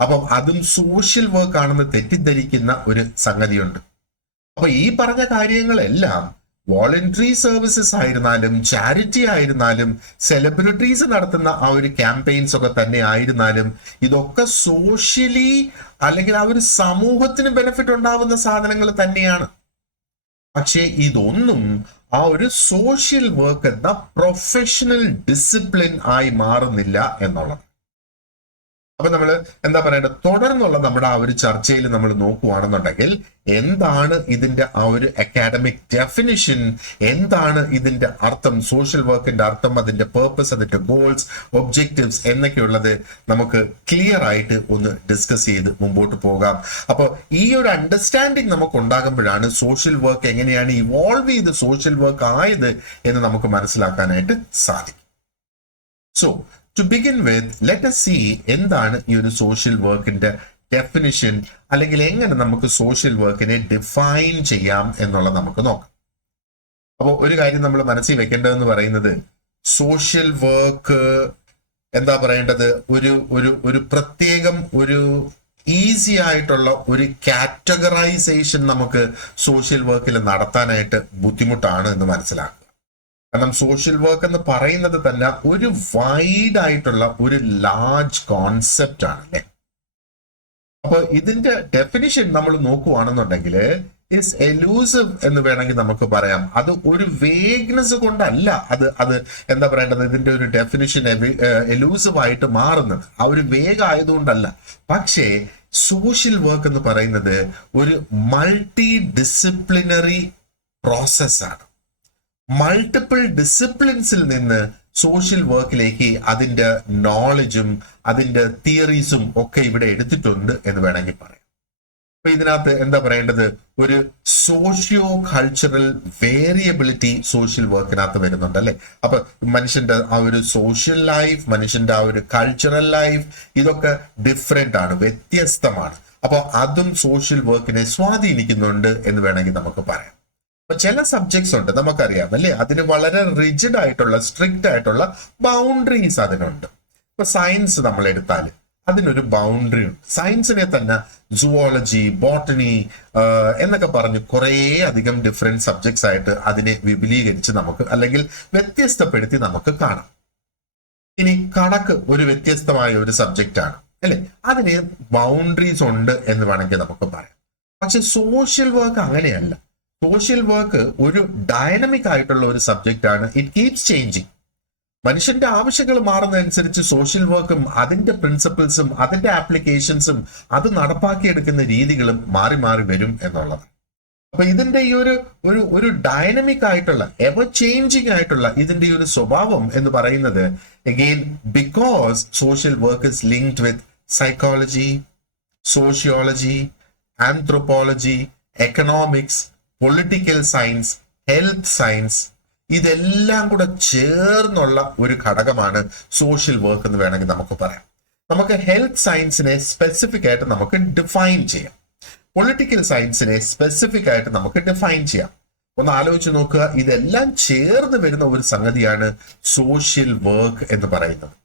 അപ്പം അതും സോഷ്യൽ വർക്ക് ആണെന്ന് തെറ്റിദ്ധരിക്കുന്ന ഒരു സംഗതിയുണ്ട്. അപ്പൊ ഈ പറഞ്ഞ കാര്യങ്ങളെല്ലാം വോളണ്ടറി സർവീസസ് ആയിരുന്നാലും ചാരിറ്റി ആയിരുന്നാലും സെലിബ്രിറ്റീസ് നടത്തുന്ന ആ ഒരു ക്യാമ്പയിൻസ് ഒക്കെ തന്നെ ആയിരുന്നാലും ഇതൊക്കെ സോഷ്യലി അല്ലെങ്കിൽ ആ ഒരു സമൂഹത്തിന് ബെനിഫിറ്റ് ഉണ്ടാവുന്ന സാധനങ്ങൾ തന്നെയാണ്. പക്ഷേ ഇതൊന്നും ആ ഒരു സോഷ്യൽ വർക്ക് എന്ന പ്രൊഫഷണൽ ഡിസിപ്ലിൻ ആയി മാറുന്നില്ല എന്നുള്ളത്. അപ്പൊ നമ്മൾ എന്താ പറയേണ്ടത്, തുടർന്നുള്ള നമ്മുടെ ആ ഒരു ചർച്ചയിൽ നമ്മൾ നോക്കുകയാണെന്നുണ്ടെങ്കിൽ എന്താണ് ഇതിന്റെ ആ ഒരു അക്കാഡമിക് ഡെഫിനിഷൻ, എന്താണ് ഇതിന്റെ അർത്ഥം, സോഷ്യൽ വർക്കിന്റെ അർത്ഥം, അതിന്റെ പേർപ്പസ്, അതിന്റെ ഗോൾസ്, ഒബ്ജക്റ്റീവ്സ് എന്നൊക്കെയുള്ളത് നമുക്ക് ക്ലിയർ ആയിട്ട് ഒന്ന് ഡിസ്കസ് ചെയ്ത് മുമ്പോട്ട് പോകാം. അപ്പോൾ ഈ ഒരു അണ്ടർസ്റ്റാൻഡിങ് നമുക്ക് ഉണ്ടാകുമ്പോഴാണ് സോഷ്യൽ വർക്ക് എങ്ങനെയാണ് ഇവോൾവ് ചെയ്ത് സോഷ്യൽ വർക്ക് ആയത് എന്ന് നമുക്ക് മനസ്സിലാക്കാനായിട്ട് സാധിക്കും. So to begin with let us see എന്താണ് ഈ ഒരു സോഷ്യൽ വർക്കിന്റെ ഡെഫിനിഷൻ, അല്ലെങ്കിൽ എങ്ങനെ നമുക്ക് സോഷ്യൽ വർക്കിനെ ഡിഫൈൻ ചെയ്യാം എന്നുള്ളത് നമുക്ക് നോക്കാം. അപ്പോൾ ഒരു കാര്യം നമ്മൾ മനസ്സിൽ വെക്കേണ്ടതെന്ന് പറയുന്നത്, സോഷ്യൽ വർക്ക് എന്താ പറയേണ്ടത്, ഒരു പ്രത്യേകം ഒരു ഈസി ആയിട്ടുള്ള ഒരു കാറ്റഗറൈസേഷൻ നമുക്ക് സോഷ്യൽ വർക്കിൽ നടത്താനായിട്ട് ബുദ്ധിമുട്ടാണ് എന്ന് മനസ്സിലാക്കുക. കാരണം സോഷ്യൽ വർക്ക് എന്ന് പറയുന്നത് തന്നെ ഒരു വൈഡ് ആയിട്ടുള്ള ഒരു ലാർജ് കോൺസെപ്റ്റ് ആണ് അല്ലെ. അപ്പൊ ഇതിന്റെ ഡെഫിനിഷൻ നമ്മൾ നോക്കുവാണെന്നുണ്ടെങ്കിൽ ഇസ് എലൂസീവ് എന്ന് വേണമെങ്കിൽ നമുക്ക് പറയാം. അത് ഒരു വേഗ്നെസ് കൊണ്ടല്ല അത് എന്താ പറയേണ്ടത്, ഇതിന്റെ ഒരു ഡെഫിനിഷൻ എലൂസീവ് ആയിട്ട് മാറുന്നത് ആ ഒരു വേഗ് ആയതുകൊണ്ടല്ല. പക്ഷേ സോഷ്യൽ വർക്ക് എന്ന് പറയുന്നത് ഒരു മൾട്ടി ഡിസിപ്ലിനറി പ്രോസസ്സാണ്. മൾട്ടിപ്പിൾ ഡിസിപ്ലിൻസിൽ നിന്ന് സോഷ്യൽ വർക്കിലേക്ക് അതിന്റെ നോളജും അതിന്റെ തിയറീസും ഒക്കെ ഇവിടെ എടുത്തിട്ടുണ്ട് എന്ന് വേണമെങ്കിൽ പറയാം. അപ്പൊ ഇതിനകത്ത് എന്താ പറയേണ്ടത്, ഒരു സോഷ്യോ കൾച്ചറൽ വേരിയബിലിറ്റി സോഷ്യൽ വർക്കിനകത്ത് വരുന്നുണ്ട് അല്ലെ. അപ്പൊ മനുഷ്യന്റെ ആ ഒരു സോഷ്യൽ ലൈഫ്, മനുഷ്യന്റെ ആ ഒരു കൾച്ചറൽ ലൈഫ്, ഇതൊക്കെ ഡിഫറെന്റ് ആണ്, വ്യത്യസ്തമാണ്. അപ്പൊ അതും സോഷ്യൽ വർക്കിനെ സ്വാധീനിക്കുന്നുണ്ട് എന്ന് വേണമെങ്കിൽ നമുക്ക് പറയാം. അപ്പൊ ചില സബ്ജക്ട്സ് ഉണ്ട് നമുക്കറിയാം അല്ലെ, അതിന് വളരെ റിജിഡ് ആയിട്ടുള്ള സ്ട്രിക്റ്റ് ആയിട്ടുള്ള ബൗണ്ടറീസ് അതിനുണ്ട്. ഇപ്പൊ സയൻസ് നമ്മൾ എടുത്താൽ അതിനൊരു ബൗണ്ടറി ഉണ്ട്. സയൻസിനെ തന്നെ സുവോളജി, ബോട്ടണി എന്നൊക്കെ പറഞ്ഞ് കുറേ അധികം ഡിഫറെന്റ് സബ്ജക്ട്സ് ആയിട്ട് അതിനെ വിപുലീകരിച്ച് നമുക്ക് അല്ലെങ്കിൽ വ്യത്യസ്തപ്പെടുത്തി നമുക്ക് കാണാം. ഇനി കണക്ക് ഒരു വ്യത്യസ്തമായ ഒരു സബ്ജക്റ്റ് ആണ് അല്ലെ, അതിന് ബൗണ്ടറീസ് ഉണ്ട് എന്ന് വേണമെങ്കിൽ നമുക്ക് പറയാം. പക്ഷെ സോഷ്യൽ വർക്ക് അങ്ങനെയല്ല. സോഷ്യൽ വർക്ക് ഒരു ഡൈനമിക് ആയിട്ടുള്ള ഒരു സബ്ജക്റ്റ് ആണ്. It keeps changing. മനുഷ്യന്റെ ആവശ്യങ്ങൾ മാറുന്നതനുസരിച്ച് സോഷ്യൽ വർക്കും അതിന്റെ പ്രിൻസിപ്പിൾസും അതിന്റെ ആപ്ലിക്കേഷൻസും അത് നടപ്പാക്കിയെടുക്കുന്ന രീതികളും മാറി മാറി വരും എന്നുള്ളത്. അപ്പൊ ഇതിന്റെ ഈ ഒരു ഡൈനമിക് ആയിട്ടുള്ള എവർ ചേഞ്ചിങ് ആയിട്ടുള്ള ഇതിന്റെ ഈ ഒരു സ്വഭാവം എന്ന് പറയുന്നത് again because social work is linked with psychology, sociology, anthropology, economics, political science, health science, ഇതെല്ലാം കൂടെ ചേർന്നുള്ള ഒരു ഘടകമാണ് സോഷ്യൽ വർക്ക് എന്ന് വേണമെങ്കിൽ നമുക്ക് പറയാം. നമുക്ക് ഹെൽത്ത് സയൻസിനെ സ്പെസിഫിക് ആയിട്ട് നമുക്ക് ഡിഫൈൻ ചെയ്യാം, പൊളിറ്റിക്കൽ സയൻസിനെ സ്പെസിഫിക് ആയിട്ട് നമുക്ക് ഡിഫൈൻ ചെയ്യാം. ഒന്ന് ആലോചിച്ച് നോക്കുക, ഇതെല്ലാം ചേർന്ന് വരുന്ന ഒരു സംഗതിയാണ് സോഷ്യൽ വർക്ക് എന്ന് പറയുന്നത്.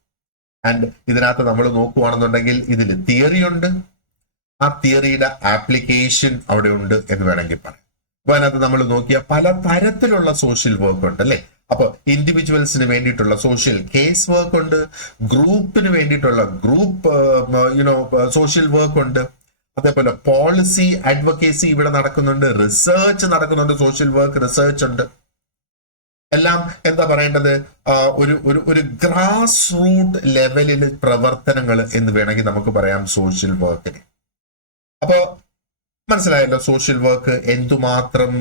ആൻഡ് ഇതിനകത്ത് നമ്മൾ നോക്കുകയാണെന്നുണ്ടെങ്കിൽ ഇതിൽ തിയറി ഉണ്ട്, ആ തിയറിയുടെ ആപ്ലിക്കേഷൻ അവിടെ ഉണ്ട് എന്ന് വേണമെങ്കിൽ പറയാം. അപ്പൊ അതിനകത്ത് നമ്മൾ നോക്കിയ പല തരത്തിലുള്ള സോഷ്യൽ വർക്ക് ഉണ്ട് അല്ലെ. അപ്പൊ ഇൻഡിവിജ്വൽസിന് വേണ്ടിയിട്ടുള്ള സോഷ്യൽ കേസ് വർക്ക് ഉണ്ട്, ഗ്രൂപ്പിന് വേണ്ടിയിട്ടുള്ള ഗ്രൂപ്പ് സോഷ്യൽ വർക്ക് ഉണ്ട്, അതേപോലെ പോളിസി അഡ്വക്കേസി ഇവിടെ നടക്കുന്നുണ്ട്, റിസർച്ച് നടക്കുന്നുണ്ട്, സോഷ്യൽ വർക്ക് റിസർച്ച് ഉണ്ട്. എല്ലാം എന്താ പറയേണ്ടത്, ഒരു ഗ്രാസ് റൂട്ട് ലെവലിൽ പ്രവർത്തനങ്ങൾ എന്ന് വേണമെങ്കിൽ നമുക്ക് പറയാം സോഷ്യൽ വർക്കിന്. അപ്പൊ മനസ്സിലായല്ലോ സോഷ്യൽ വർക്ക് എന്തുമാത്രം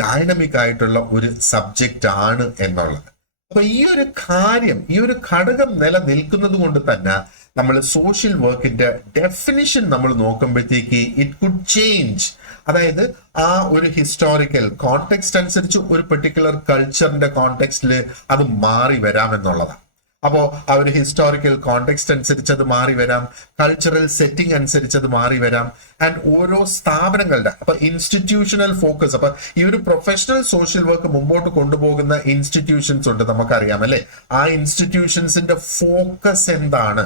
ഡൈനമിക് ആയിട്ടുള്ള ഒരു സബ്ജക്റ്റ് ആണ് എന്നുള്ളത്. അപ്പൊ ഈ ഒരു കാര്യം, ഈ ഒരു ഘടകം നിലനിൽക്കുന്നത് കൊണ്ട് തന്നെ നമ്മൾ സോഷ്യൽ വർക്കിന്റെ ഡെഫിനിഷൻ നമ്മൾ നോക്കുമ്പോഴത്തേക്ക് ഇറ്റ് കുഡ് ചേഞ്ച്. അതായത് ആ ഒരു ഹിസ്റ്റോറിക്കൽ കോണ്ടെക്സ്റ്റ് അനുസരിച്ച് ഒരു പെർട്ടിക്കുലർ കൾച്ചറിന്റെ കോണ്ടെക്സ്റ്റിൽ അത് മാറി വരാം എന്നുള്ളതാണ്. അപ്പോ ആ ഒരു ഹിസ്റ്റോറിക്കൽ കോണ്ടെക്സ്റ്റ് അനുസരിച്ച് അത് മാറി വരാം, കൾച്ചറൽ സെറ്റിംഗ് അനുസരിച്ച് അത് മാറി വരാം. ആൻഡ് ഓരോ സ്ഥാപനങ്ങളുടെ അപ്പൊ ഇൻസ്റ്റിറ്റ്യൂഷണൽ ഫോക്കസ്, അപ്പൊ ഈ ഒരു പ്രൊഫഷണൽ സോഷ്യൽ വർക്ക് മുമ്പോട്ട് കൊണ്ടുപോകുന്ന ഇൻസ്റ്റിറ്റ്യൂഷൻസ് ഉണ്ട് നമുക്കറിയാം അല്ലെ. ആ ഇൻസ്റ്റിറ്റ്യൂഷൻസിന്റെ ഫോക്കസ് എന്താണ്,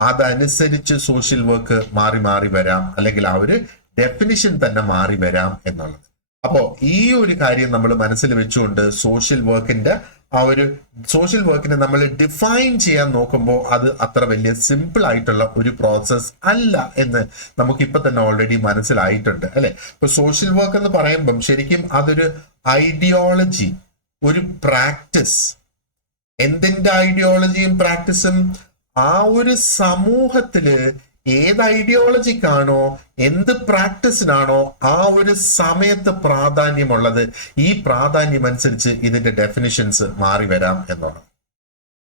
അതനുസരിച്ച് സോഷ്യൽ വർക്ക് മാറി മാറി വരാം, അല്ലെങ്കിൽ ആ ഒരു ഡെഫിനിഷൻ തന്നെ മാറി വരാം എന്നുള്ളത്. അപ്പോ ഈ ഒരു കാര്യം നമ്മൾ മനസ്സിൽ വെച്ചുകൊണ്ട് സോഷ്യൽ വർക്കിന്റെ ആ ഒരു സോഷ്യൽ വർക്കിനെ നമ്മൾ ഡിഫൈൻ ചെയ്യാൻ നോക്കുമ്പോൾ അത് അത്ര വലിയ സിമ്പിൾ ആയിട്ടുള്ള ഒരു പ്രോസസ് അല്ല എന്ന് നമുക്കിപ്പോൾ തന്നെ ഓൾറെഡി മനസ്സിലായിട്ടുണ്ട് അല്ലെ. ഇപ്പൊ സോഷ്യൽ വർക്ക് എന്ന് പറയുമ്പം ശരിക്കും അതൊരു ഐഡിയോളജി, ഒരു പ്രാക്ടീസ്. എന്തിന്റെ ഐഡിയോളജിയും പ്രാക്ടീസും? ആ ഒരു സമൂഹത്തില് ഏത് ഐഡിയോളജിക്കാണോ, എന്ത് പ്രാക്ടീസിനാണോ ആ ഒരു സമയത്ത് പ്രാധാന്യമുള്ളത്, ഈ പ്രാധാന്യം അനുസരിച്ച് ഇതിന്റെ ഡെഫിനിഷൻസ് മാറി വരാം എന്നാണ്.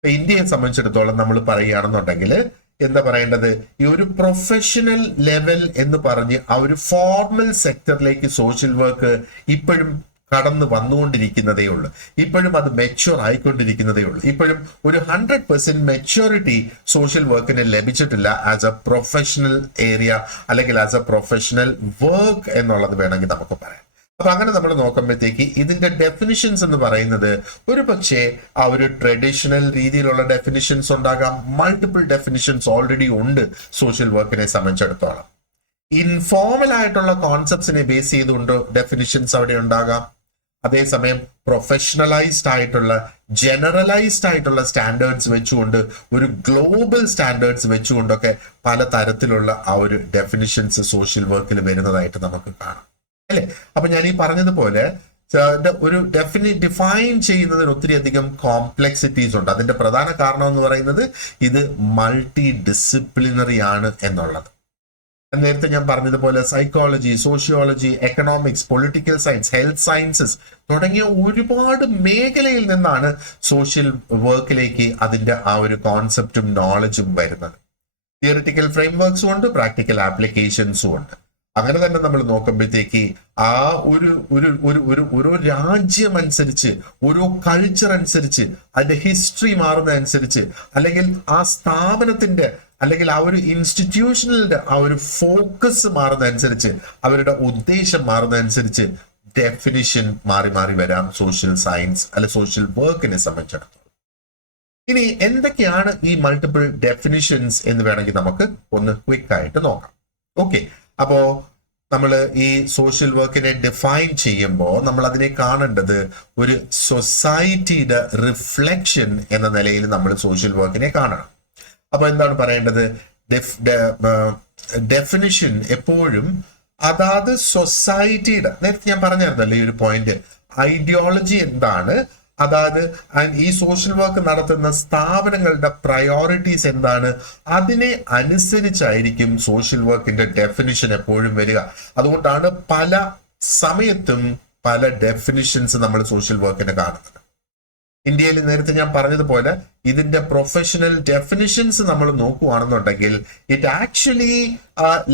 ഇന്ത്യയെ സംബന്ധിച്ചിടത്തോളം നമ്മൾ പറയുകയാണെന്നുണ്ടെങ്കിൽ എന്താ പറയേണ്ടത്, ഈ ഒരു പ്രൊഫഷണൽ ലെവൽ എന്ന് പറഞ്ഞ് ആ ഒരു ഫോർമൽ സെക്ടറിലേക്ക് സോഷ്യൽ വർക്ക് ഇപ്പോഴും കടന്നു വന്നുകൊണ്ടിരിക്കുന്നതേ ഉള്ളൂ. ഇപ്പോഴും അത് മെച്യൂർ ആയിക്കൊണ്ടിരിക്കുന്നതേ ഉള്ളൂ. ഇപ്പോഴും ഒരു 100% മെച്യൂരിറ്റി സോഷ്യൽ വർക്കിന് ലഭിച്ചിട്ടില്ല ആസ് എ പ്രൊഫഷണൽ ഏരിയ അല്ലെങ്കിൽ ആസ് എ പ്രൊഫഷണൽ വർക്ക് എന്നുള്ളത് വേണമെങ്കിൽ നമുക്ക് പറയാം. അപ്പൊ അങ്ങനെ നമ്മൾ നോക്കുമ്പോഴത്തേക്ക് ഇതിന്റെ ഡെഫിനിഷൻസ് എന്ന് പറയുന്നത് ഒരു പക്ഷേ ആ ഒരു ട്രഡീഷണൽ രീതിയിലുള്ള ഡെഫിനിഷൻസ് ഉണ്ടാകാം. മൾട്ടിപ്പിൾ ഡെഫിനിഷൻസ് ഓൾറെഡി ഉണ്ട് സോഷ്യൽ വർക്കിനെ സംബന്ധിച്ചിടത്തോളം. ഇൻഫോർമൽ ആയിട്ടുള്ള കോൺസെപ്റ്റ്സിനെ ബേസ് ചെയ്തുകൊണ്ട് ഡെഫിനിഷൻസ് അവിടെ ഉണ്ടാകാം. അതേസമയം പ്രൊഫഷണലൈസ്ഡ് ആയിട്ടുള്ള ജനറലൈസ്ഡ് ആയിട്ടുള്ള സ്റ്റാൻഡേർഡ്സ് വെച്ചുകൊണ്ട്, ഒരു ഗ്ലോബൽ സ്റ്റാൻഡേർഡ്സ് വെച്ചുകൊണ്ടൊക്കെ പല തരത്തിലുള്ള ആ ഒരു ഡെഫിനിഷൻസ് സോഷ്യൽ വർക്കിൽ വരുന്നതായിട്ട് നമുക്ക് കാണാം അല്ലെ. അപ്പൊ ഞാൻ ഈ പറഞ്ഞതുപോലെ ഒരു ഡിഫൈൻ ചെയ്യുന്നതിന് ഒത്തിരി അധികം കോംപ്ലെക്സിറ്റീസ് ഉണ്ട്. അതിന്റെ പ്രധാന കാരണം എന്ന് പറയുന്നത് ഇത് മൾട്ടി ഡിസിപ്ലിനറി ആണ് എന്നുള്ളത്. നേരത്തെ ഞാൻ പറഞ്ഞതുപോലെ psychology, sociology, economics, political science, health sciences തുടങ്ങിയ ഒരുപാട് മേഖലയിൽ നിന്നാണ് സോഷ്യൽ വർക്കിലേക്ക് അതിന്റെ ആ ഒരു കോൺസെപ്റ്റും നോളജും വരുന്നത്. തിയറിറ്റിക്കൽ ഫ്രെയിംവർക്സും ഉണ്ട്, പ്രാക്ടിക്കൽ ആപ്ലിക്കേഷൻസും ഉണ്ട്. അങ്ങനെ തന്നെ നമ്മൾ നോക്കുമ്പോഴത്തേക്ക് ആ ഒരു രാജ്യം അനുസരിച്ച്, ഓരോ കൾച്ചർ അനുസരിച്ച്, അതിന്റെ ഹിസ്റ്ററി മാറുന്നതനുസരിച്ച്, അല്ലെങ്കിൽ ആ സ്ഥാപനത്തിന്റെ അല്ലെങ്കിൽ ആ ഒരു ഇൻസ്റ്റിറ്റ്യൂഷണലിന്റെ ആ ഒരു ഫോക്കസ് മാറുന്നതനുസരിച്ച്, അവരുടെ ഉദ്ദേശം മാറുന്നതനുസരിച്ച് ഡെഫിനിഷൻ മാറി മാറി വരാം സോഷ്യൽ സയൻസ് അല്ലെ സോഷ്യൽ വർക്കിനെ സംബന്ധിച്ചിടത്തോളം. ഇനി എന്തൊക്കെയാണ് ഈ മൾട്ടിപ്പിൾ ഡെഫിനിഷൻസ് എന്ന് വേണമെങ്കിൽ നമുക്ക് ഒന്ന് ക്വിക്ക് ആയിട്ട് നോക്കാം. ഓക്കെ, അപ്പോ നമ്മൾ ഈ സോഷ്യൽ വർക്കിനെ ഡിഫൈൻ ചെയ്യുമ്പോൾ നമ്മൾ അതിനെ കാണേണ്ടത് ഒരു സൊസൈറ്റിയുടെ റിഫ്ലക്ഷൻ എന്ന നിലയിൽ നമ്മൾ സോഷ്യൽ വർക്കിനെ കാണണം. അപ്പൊ എന്താണ് പറയേണ്ടത്, ഡെഫിനിഷൻ എപ്പോഴും അതാത് സൊസൈറ്റിയുടെ, നേരത്തെ ഞാൻ പറഞ്ഞായിരുന്നല്ലേ ഈ ഒരു പോയിന്റ്, ഐഡിയോളജി എന്താണ്, അതായത് ഈ സോഷ്യൽ വർക്ക് നടത്തുന്ന സ്ഥാപനങ്ങളുടെ പ്രയോറിറ്റീസ് എന്താണ്, അതിനെ അനുസരിച്ചായിരിക്കും സോഷ്യൽ വർക്കിന്റെ ഡെഫിനിഷൻ എപ്പോഴും വരിക. അതുകൊണ്ടാണ് പല സമയത്തും പല ഡെഫിനിഷൻസ് നമ്മൾ സോഷ്യൽ വർക്കിന് കാണുന്നത്. ഇന്ത്യയിൽ നേരത്തെ ഞാൻ പറഞ്ഞതുപോലെ ഇതിന്റെ പ്രൊഫഷണൽ ഡെഫിനിഷൻസ് നമ്മൾ നോക്കുകയാണെന്നുണ്ടെങ്കിൽ ഇറ്റ് ആക്ച്വലി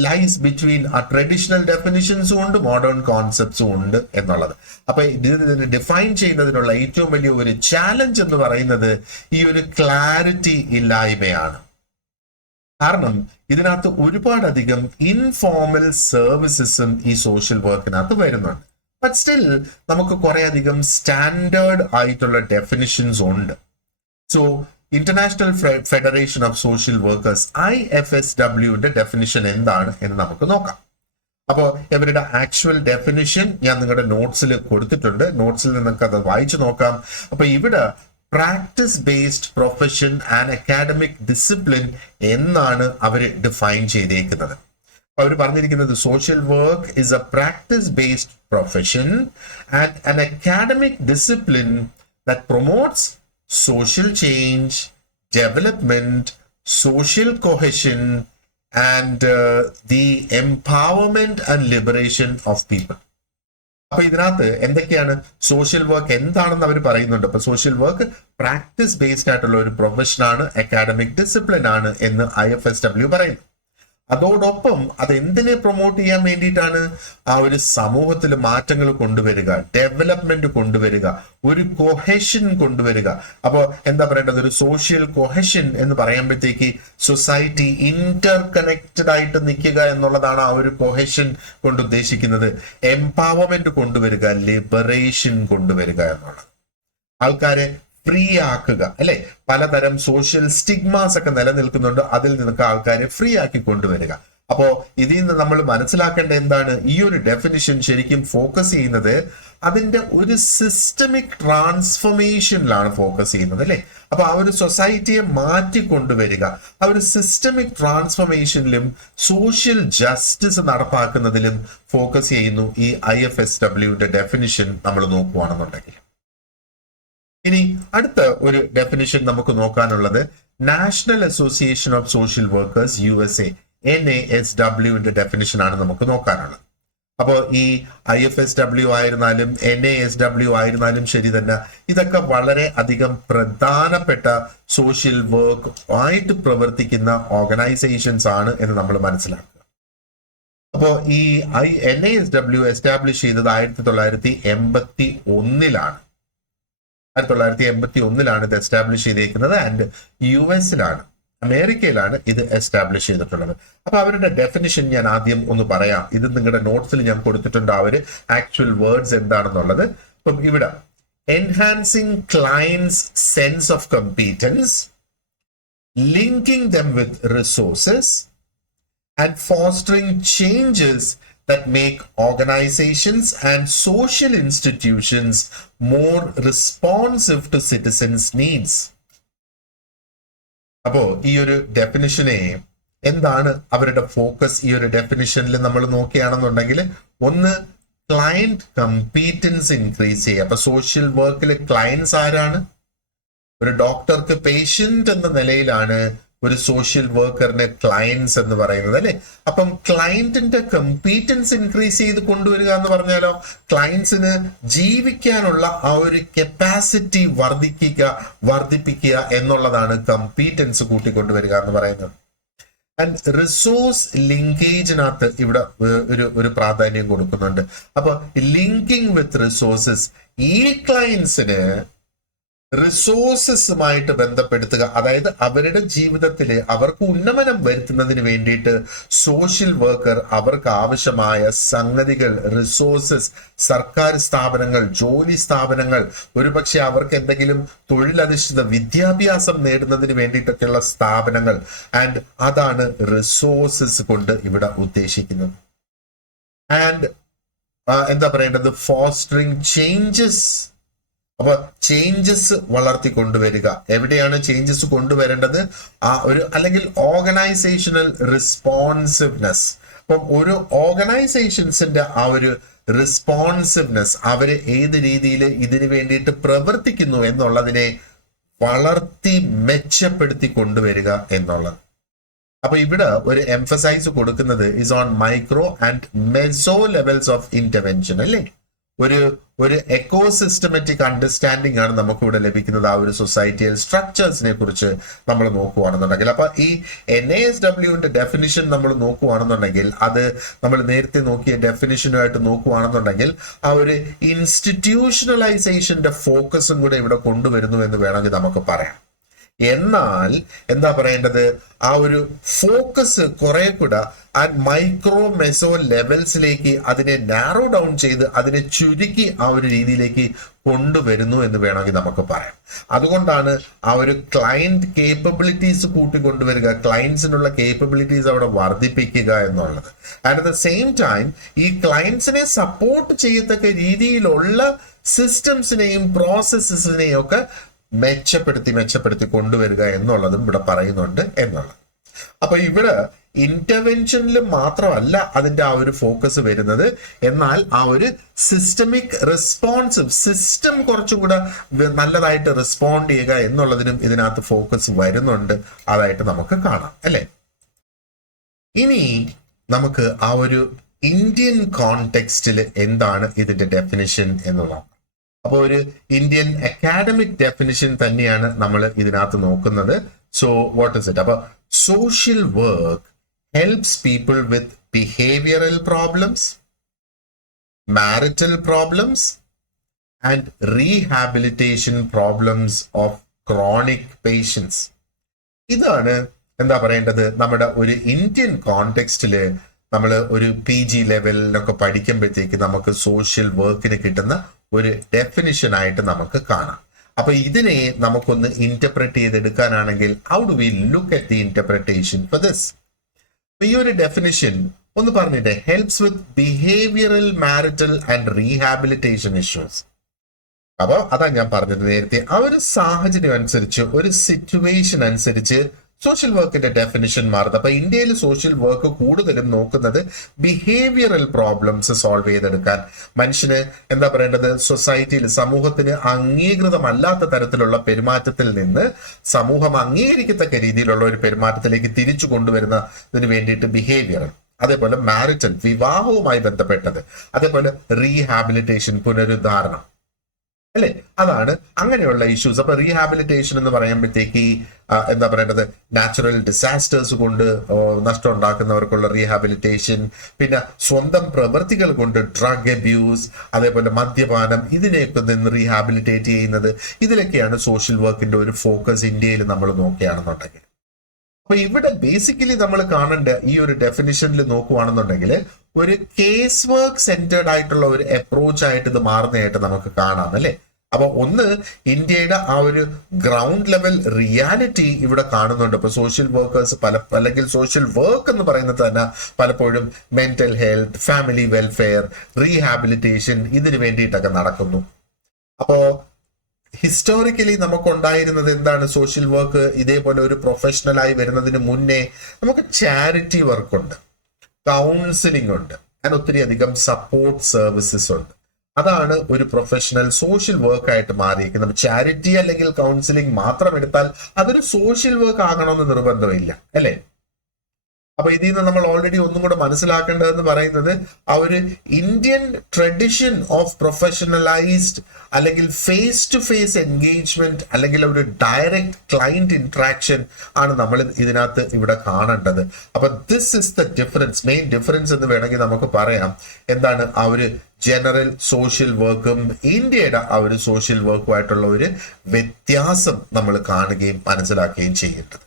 ലൈസ് ബിറ്റ്വീൻ ആ ട്രഡീഷണൽ ഡെഫിനിഷൻസും ഉണ്ട്, മോഡേൺ കോൺസെപ്റ്റ്സും ഉണ്ട് എന്നുള്ളത്. അപ്പൊ ഇതിനെ ഡിഫൈൻ ചെയ്യുന്നതിനുള്ള ഏറ്റവും വലിയ ഒരു ചാലഞ്ച് എന്ന് പറയുന്നത് ഈ ഒരു ക്ലാരിറ്റി ഇല്ലായ്മയാണ്. കാരണം ഇതിനകത്ത് ഒരുപാടധികം ഇൻഫോർമൽ സർവീസസും ഈ സോഷ്യൽ വർക്കിനകത്ത് വരുന്നുണ്ട്. ബട്ട് സ്റ്റിൽ നമുക്ക് കുറെ അധികം സ്റ്റാൻഡേർഡ് ആയിട്ടുള്ള ഡെഫിനിഷൻസ് ഉണ്ട്. So International Federation of social Workers IFSWന്റെ ഡെഫിനിഷൻ എന്താണ് എന്ന് നമുക്ക് നോക്കാം. അപ്പോൾ ഇവരുടെ ആക്ച്വൽ ഡെഫിനിഷൻ ഞാൻ നിങ്ങളുടെ നോട്ട്സിൽ കൊടുത്തിട്ടുണ്ട്. നോട്ട്സിൽ നിങ്ങൾക്ക് അത് വായിച്ചു നോക്കാം. അപ്പൊ ഇവിടെ practice based profession and academic discipline എന്നാണ് അവർ ഡിഫൈൻ ചെയ്തേക്കുന്നത്. അവർ പറഞ്ഞിരിക്കുന്നത് social work is A practice based profession and an academic discipline that promotes social change, development, social cohesion, and the empowerment and liberation of people. അപ്പൊ ഇതിനകത്ത് എന്തൊക്കെയാണ് social work എന്താണെന്ന് അവർ പറയുന്നുണ്ട്. അപ്പൊ social work practice based ആയിട്ടുള്ള ഒരു profession ആണ്, academic discipline ആണ് എന്ന് IFSW പറയുന്നു. അതോടൊപ്പം അത് എന്തിനെ പ്രൊമോട്ട് ചെയ്യാൻ വേണ്ടിയിട്ടാണ്, ആ ഒരു സമൂഹത്തിൽ മാറ്റങ്ങൾ കൊണ്ടുവരിക, ഡെവലപ്മെന്റ് കൊണ്ടുവരിക, ഒരു കൊഹെഷൻ കൊണ്ടുവരിക. അപ്പോൾ എന്താ പറയേണ്ടത്, ഒരു സോഷ്യൽ കൊഹെഷൻ എന്ന് പറയുമ്പോഴത്തേക്ക് സൊസൈറ്റി ഇന്റർ കണക്റ്റഡ് ആയിട്ട് നിൽക്കുക എന്നുള്ളതാണ് ആ ഒരു കൊഹെഷൻ കൊണ്ട് ഉദ്ദേശിക്കുന്നത്. എംപവർമെന്റ് കൊണ്ടുവരിക, ലിബറേഷൻ കൊണ്ടുവരിക എന്നുള്ളത്, ആൾക്കാരെ ഫ്രീ ആക്കുക അല്ലെ. പലതരം സോഷ്യൽ സ്റ്റിഗ്മാസ് ഒക്കെ നിലനിൽക്കുന്നുണ്ട്, അതിൽ നിന്നൊക്കെ ആൾക്കാരെ ഫ്രീ ആക്കി കൊണ്ടുവരിക. അപ്പോ ഇതിൽ നിന്ന് നമ്മൾ മനസ്സിലാക്കേണ്ട എന്താണ്, ഈ ഒരു ഡെഫിനിഷൻ ശരിക്കും ഫോക്കസ് ചെയ്യുന്നത് അതിന്റെ ഒരു സിസ്റ്റമിക് ട്രാൻസ്ഫോർമേഷനിലാണ് ഫോക്കസ് ചെയ്യുന്നത് അല്ലെ. അപ്പൊ ആ ഒരു സൊസൈറ്റിയെ മാറ്റിക്കൊണ്ടുവരിക, ആ ഒരു സിസ്റ്റമിക് ട്രാൻസ്ഫോർമേഷനിലും സോഷ്യൽ ജസ്റ്റിസ് നടപ്പാക്കുന്നതിലും ഫോക്കസ് ചെയ്യുന്നു ഈ IFSWയുടെ ഡെഫിനിഷൻ നമ്മൾ നോക്കുകയാണെന്നുണ്ടെങ്കിൽ. ഇനി അടുത്ത ഒരു ഡെഫിനിഷൻ നമുക്ക് നോക്കാനുള്ളത് National Association of social Workers USA NASWന്റെ ഡെഫിനിഷൻ ആണ് നമുക്ക് നോക്കാനുള്ളത്. അപ്പോൾ ഈ IFSW ആയിരുന്നാലും NASW ആയിരുന്നാലും ശരി തന്നെ, ഇതൊക്കെ വളരെ അധികം പ്രധാനപ്പെട്ട സോഷ്യൽ വർക്ക് ആയിട്ട് പ്രവർത്തിക്കുന്ന ഓർഗനൈസേഷൻസ് ആണ് എന്ന് നമ്മൾ മനസ്സിലാക്കുക. അപ്പോൾ ഈ NASW എസ്റ്റാബ്ലിഷ് ചെയ്തത് 1981 1981 ഇത് എസ്റ്റാബ്ലിഷ് ചെയ്തേക്കുന്നത്. ആൻഡ് US അമേരിക്കയിലാണ് ഇത് എസ്റ്റാബ്ലിഷ് ചെയ്തിട്ടുള്ളത്. അപ്പൊ അവരുടെ ഡെഫിനിഷൻ ഞാൻ ആദ്യം ഒന്ന് പറയാം. ഇത് നിങ്ങളുടെ നോട്ട്സിൽ ഞാൻ കൊടുത്തിട്ടുണ്ട് ആ ഒരു ആക്ച്വൽ വേർഡ്സ് എന്താണെന്നുള്ളത്. അപ്പം ഇവിടെ enhancing clients sense of competence, linking them with resources and fostering changes that make organizations and social institutions more responsive to citizens' needs. അപ്പോ ഈ ഒരു ഡെഫിനിഷനെ എന്താണ് അവരുടെ ഫോക്കസ് ഈ ഒരു ഡെഫിനിഷനിൽ നമ്മൾ നോക്കുകയാണെന്നുണ്ടെങ്കിൽ, ഒന്ന് ക്ലയന്റ് കമ്പീറ്റൻസ് ഇൻക്രീസ് ചെയ്യുക. അപ്പൊ സോഷ്യൽ വർക്കിലെ ക്ലയൻസ് ആരാണ്? ഒരു ഡോക്ടർക്ക് പേഷ്യന്റ് എന്ന നിലയിലാണ് ഒരു സോഷ്യൽ വർക്കറിന്റെ ക്ലയൻസ് എന്ന് പറയുന്നത് അല്ലെ. അപ്പം ക്ലയന്റിന്റെ കമ്പീറ്റൻസ് ഇൻക്രീസ് ചെയ്ത് കൊണ്ടുവരിക എന്ന് പറഞ്ഞാലോ, ക്ലയൻസിന് ജീവിക്കാനുള്ള ആ ഒരു കപ്പാസിറ്റി വർദ്ധിപ്പിക്കുക എന്നുള്ളതാണ് കമ്പീറ്റൻസ് കൂട്ടിക്കൊണ്ടുവരിക എന്ന് പറയുന്നത്. ആൻഡ് റിസോഴ്സ് ലിങ്കേജിനകത്ത് ഇവിടെ ഒരു പ്രാധാന്യം കൊടുക്കുന്നുണ്ട്. അപ്പൊ ലിങ്കിങ് വിത്ത് റിസോഴ്സസ്, ഈ ക്ലയൻസിന് റിസോഴ്സസുമായിട്ട് ബന്ധപ്പെടുത്തുക, അതായത് അവരുടെ ജീവിതത്തിൽ അവർക്ക് ഉന്നമനം വരുത്തുന്നതിന് വേണ്ടിയിട്ട് സോഷ്യൽ വർക്കർ അവർക്ക് ആവശ്യമായ സംഗതികൾ, റിസോഴ്സസ്, സർക്കാർ സ്ഥാപനങ്ങൾ, ജോലി സ്ഥാപനങ്ങൾ, ഒരുപക്ഷെ അവർക്ക് എന്തെങ്കിലും തൊഴിലധിഷ്ഠിത വിദ്യാഭ്യാസം നേടുന്നതിന് വേണ്ടിയിട്ടൊക്കെയുള്ള സ്ഥാപനങ്ങൾ, ആൻഡ് അതാണ് റിസോഴ്സസ് കൊണ്ട് ഇവിടെ ഉദ്ദേശിക്കുന്നത്. ആൻഡ് എന്താ പറയേണ്ടത്, ഫോസ്റ്ററിങ് ചേഞ്ചസ്. അപ്പൊ ചേഞ്ചസ് വളർത്തി കൊണ്ടുവരിക. എവിടെയാണ് ചേഞ്ചസ് കൊണ്ടുവരേണ്ടത്? ആ ഒരു അല്ലെങ്കിൽ ഓർഗനൈസേഷണൽ റെസ്പോൺസിവ്നെസ്. അപ്പം ഒരു ഓർഗനൈസേഷൻസിന്റെ ആ ഒരു റെസ്പോൺസിവ്നെസ്, അവര് ഏത് രീതിയിൽ ഇതിനു വേണ്ടിയിട്ട് പ്രവർത്തിക്കുന്നു എന്നുള്ളതിനെ വളർത്തി മെച്ചപ്പെടുത്തി കൊണ്ടുവരിക എന്നുള്ളത്. അപ്പൊ ഇവിടെ ഒരു എംഫസൈസ് കൊടുക്കുന്നത് is on micro and meso levels of intervention അല്ലേ. ഒരു എക്കോസിസ്റ്റമാറ്റിക് അണ്ടർസ്റ്റാൻഡിംഗ് ആണ് നമുക്ക് ഇവിടെ ലഭിക്കുന്നത് ആ ഒരു സൊസൈറ്റിയൽ സ്ട്രക്ചേഴ്സിനെ കുറിച്ച് നമ്മൾ നോക്കുകയാണെന്നുണ്ടെങ്കിൽ. അപ്പൊ ഈ NASWന്റെ ഡെഫിനിഷൻ നമ്മൾ നോക്കുകയാണെന്നുണ്ടെങ്കിൽ, അത് നമ്മൾ നേരത്തെ നോക്കിയ ഡെഫിനിഷനുമായിട്ട് നോക്കുകയാണെന്നുണ്ടെങ്കിൽ, ആ ഒരു ഇൻസ്റ്റിറ്റ്യൂഷണലൈസേഷന്റെ ഫോക്കസും കൂടെ ഇവിടെ കൊണ്ടുവരുന്നു എന്ന് വേണമെങ്കിൽ നമുക്ക് പറയാം. എന്നാൽ എന്താ പറയേണ്ടത്, ആ ഒരു ഫോക്കസ് കുറെ കൂടെ ആ മൈക്രോ മെസോ ലെവൽസിലേക്ക് അതിനെ നാരോ ഡൗൺ ചെയ്ത് അതിനെ ചുരുക്കി ആ ഒരു രീതിയിലേക്ക് കൊണ്ടുവരുന്നു എന്ന് വേണമെങ്കിൽ നമുക്ക് പറയാം. അതുകൊണ്ടാണ് ആ ഒരു ക്ലയന്റ് കേപ്പബിലിറ്റീസ് കൂട്ടിക്കൊണ്ടുവരിക, ക്ലയൻസിനുള്ള കേപ്പബിലിറ്റീസ് അവിടെ വർദ്ധിപ്പിക്കുക എന്നുള്ളത്. And at the same time ഈ ക്ലയൻസിനെ സപ്പോർട്ട് ചെയ്യത്തക്ക രീതിയിലുള്ള സിസ്റ്റംസിനെയും പ്രോസസ്സസിനെയും ഒക്കെ മെച്ചപ്പെടുത്തി കൊണ്ടുവരിക എന്നുള്ളതും ഇവിടെ പറയുന്നുണ്ട് എന്നുള്ളത്. അപ്പൊ ഇവിടെ ഇന്റർവെൻഷനിൽ മാത്രമല്ല അതിന്റെ ആ ഒരു ഫോക്കസ് വരുന്നത്, എന്നാൽ ആ ഒരു സിസ്റ്റമിക് റെസ്പോൺസിവ് സിസ്റ്റം കുറച്ചും കൂടെ നല്ലതായിട്ട് റെസ്പോണ്ട് ചെയ്യുക എന്നുള്ളതിനും ഇതിനകത്ത് ഫോക്കസ് വരുന്നുണ്ട്. അതായിട്ട് നമുക്ക് കാണാം അല്ലെ. ഇനി നമുക്ക് ആ ഒരു ഇന്ത്യൻ കോണ്ടെക്സ്റ്റിൽ എന്താണ് ഇതിന്റെ ഡെഫിനിഷൻ എന്നുള്ളതാണ്. അപ്പോൾ ഒരു ഇന്ത്യൻ അക്കാഡമിക് ഡെഫിനിഷൻ തന്നെയാണ് നമ്മൾ ഇതിനകത്ത് നോക്കുന്നത്. So what is it? അപ്പൊ social work helps people with behavioral problems, marital problems, and rehabilitation problems of chronic patients. ഇതാണ് എന്താ പറയേണ്ടത്, നമ്മുടെ ഒരു ഇന്ത്യൻ കോണ്ടെക്സ്റ്റില് നമ്മൾ ഒരു PG ലെവലിലൊക്കെ പഠിക്കുമ്പോഴത്തേക്ക് നമുക്ക് സോഷ്യൽ വർക്കിന് കിട്ടുന്ന ഒരു ഡെഫിനിഷൻ ആയിട്ട് നമുക്ക് കാണാം. അപ്പൊ ഇതിനെ നമുക്കൊന്ന് ഇന്റർപ്രറ്റ് ചെയ്തെടുക്കാനാണെങ്കിൽ, how do we look at the interpretation for this? ഈ ഒരു ഡെഫിനിഷൻ ഒന്ന് പറഞ്ഞിട്ടെ, helps with behavioural marital and rehabilitation issues. അപ്പൊ അതാ ഞാൻ പറഞ്ഞത് നേരത്തെ, ആ ഒരു സാഹചര്യം അനുസരിച്ച്, ഒരു സിറ്റുവേഷൻ അനുസരിച്ച് സോഷ്യൽ വർക്കിന്റെ ഡെഫിനിഷൻ മാറുന്നത്. അപ്പൊ ഇന്ത്യയിൽ സോഷ്യൽ വർക്ക് കൂടുതലും നോക്കുന്നത് ബിഹേവിയറൽ പ്രോബ്ലംസ് സോൾവ് ചെയ്തെടുക്കാൻ, മനുഷ്യന് എന്താ പറയേണ്ടത്, സൊസൈറ്റിയിൽ സമൂഹത്തിന് അംഗീകൃതമല്ലാത്ത തരത്തിലുള്ള പെരുമാറ്റത്തിൽ നിന്ന് സമൂഹം അംഗീകരിക്കത്തക്ക രീതിയിലുള്ള ഒരു പെരുമാറ്റത്തിലേക്ക് തിരിച്ചു കൊണ്ടുവരുന്നതിന് വേണ്ടിയിട്ട് ബിഹേവിയറൽ, അതേപോലെ മാരിറ്റൽ വിവാഹവുമായി ബന്ധപ്പെട്ടത്, അതേപോലെ റീഹാബിലിറ്റേഷൻ പുനരുദ്ധാരണം, അല്ലെ, അതാണ് അങ്ങനെയുള്ള ഇഷ്യൂസ്. അപ്പൊ റീഹാബിലിറ്റേഷൻ എന്ന് പറയുമ്പോഴത്തേക്ക് എന്താ പറയേണ്ടത്, നാച്ചുറൽ ഡിസാസ്റ്റേഴ്സ് കൊണ്ട് നഷ്ടം ഉണ്ടാക്കുന്നവർക്കുള്ള റീഹാബിലിറ്റേഷൻ, പിന്നെ സ്വന്തം പ്രവൃത്തികൾ കൊണ്ട് ഡ്രഗ് അബ്യൂസ്, അതേപോലെ മദ്യപാനം, ഇതിനെയൊക്കെ നിന്ന് റീഹാബിലിറ്റേറ്റ് ചെയ്യുന്നത്, ഇതിലൊക്കെയാണ് സോഷ്യൽ വർക്കിന്റെ ഒരു ഫോക്കസ് ഇന്ത്യയിൽ നമ്മൾ നോക്കുകയാണെന്നുണ്ടെങ്കിൽ. അപ്പൊ ഇവിടെ ബേസിക്കലി നമ്മൾ കാണേണ്ട ഈ ഒരു ഡെഫിനിഷനിൽ നോക്കുകയാണെന്നുണ്ടെങ്കിൽ ഒരു കേസ് വർക്ക് സെന്റേർഡ് ആയിട്ടുള്ള ഒരു അപ്രോച്ച് ആയിട്ട് ഇത് മാറുന്നതായിട്ട് നമുക്ക് കാണാം, അല്ലെ. അപ്പൊ ഒന്ന്, ഇന്ത്യയുടെ ആ ഒരു ഗ്രൗണ്ട് ലെവൽ റിയാലിറ്റി ഇവിടെ കാണുന്നുണ്ട്. ഇപ്പൊ സോഷ്യൽ വർക്കേഴ്സ് അല്ലെങ്കിൽ സോഷ്യൽ വർക്ക് എന്ന് പറയുന്നത് തന്നെ പലപ്പോഴും mental health, family welfare, rehabilitation, ഇതിനു വേണ്ടിയിട്ടൊക്കെ നടക്കുന്നു. അപ്പോ ഹിസ്റ്റോറിക്കലി നമുക്കുണ്ടായിരുന്നത് എന്താണ്, സോഷ്യൽ വർക്ക് ഇതേപോലെ ഒരു പ്രൊഫഷണലായി വരുന്നതിന് മുന്നേ നമുക്ക് ചാരിറ്റി വർക്ക് ഉണ്ട്, കൗൺസിലിംഗ് ഉണ്ട്, അങ്ങനെ ഒത്തിരി അധികം സപ്പോർട്ട് സർവീസസ് ഉണ്ട്. അതാണ് ഒരു പ്രൊഫഷണൽ സോഷ്യൽ വർക്ക് ആയിട്ട് മാറിയിരിക്കുന്നത്. ചാരിറ്റി അല്ലെങ്കിൽ കൗൺസിലിംഗ് മാത്രം എടുത്താൽ അതൊരു സോഷ്യൽ വർക്ക് ആകണമെന്ന് നിർബന്ധമില്ല, അല്ലെ. അപ്പൊ ഇതിൽ നിന്ന് നമ്മൾ ഓൾറെഡി ഒന്നും കൂടെ മനസ്സിലാക്കേണ്ടതെന്ന് പറയുന്നത്, ആ ഒരു ഇന്ത്യൻ ട്രഡിഷൻ ഓഫ് പ്രൊഫഷണലൈസ്ഡ് അല്ലെങ്കിൽ ഫേസ് ടു ഫേസ് എൻഗേജ്മെന്റ് അല്ലെങ്കിൽ ഒരു ഡയറക്റ്റ് ക്ലയന്റ് ഇന്ററാക്ഷൻ ആണ് നമ്മൾ ഇതിനകത്ത് ഇവിടെ കാണേണ്ടത്. അപ്പൊ this is the difference, main difference എന്ന് വേണമെങ്കിൽ നമുക്ക് പറയാം. എന്താണ് ആ ഒരു ജനറൽ സോഷ്യൽ വർക്കും ഇന്ത്യയുടെ ആ ഒരു സോഷ്യൽ വർക്കുമായിട്ടുള്ള ഒരു വ്യത്യാസം നമ്മൾ കാണുകയും മനസ്സിലാക്കുകയും ചെയ്യേണ്ടത്.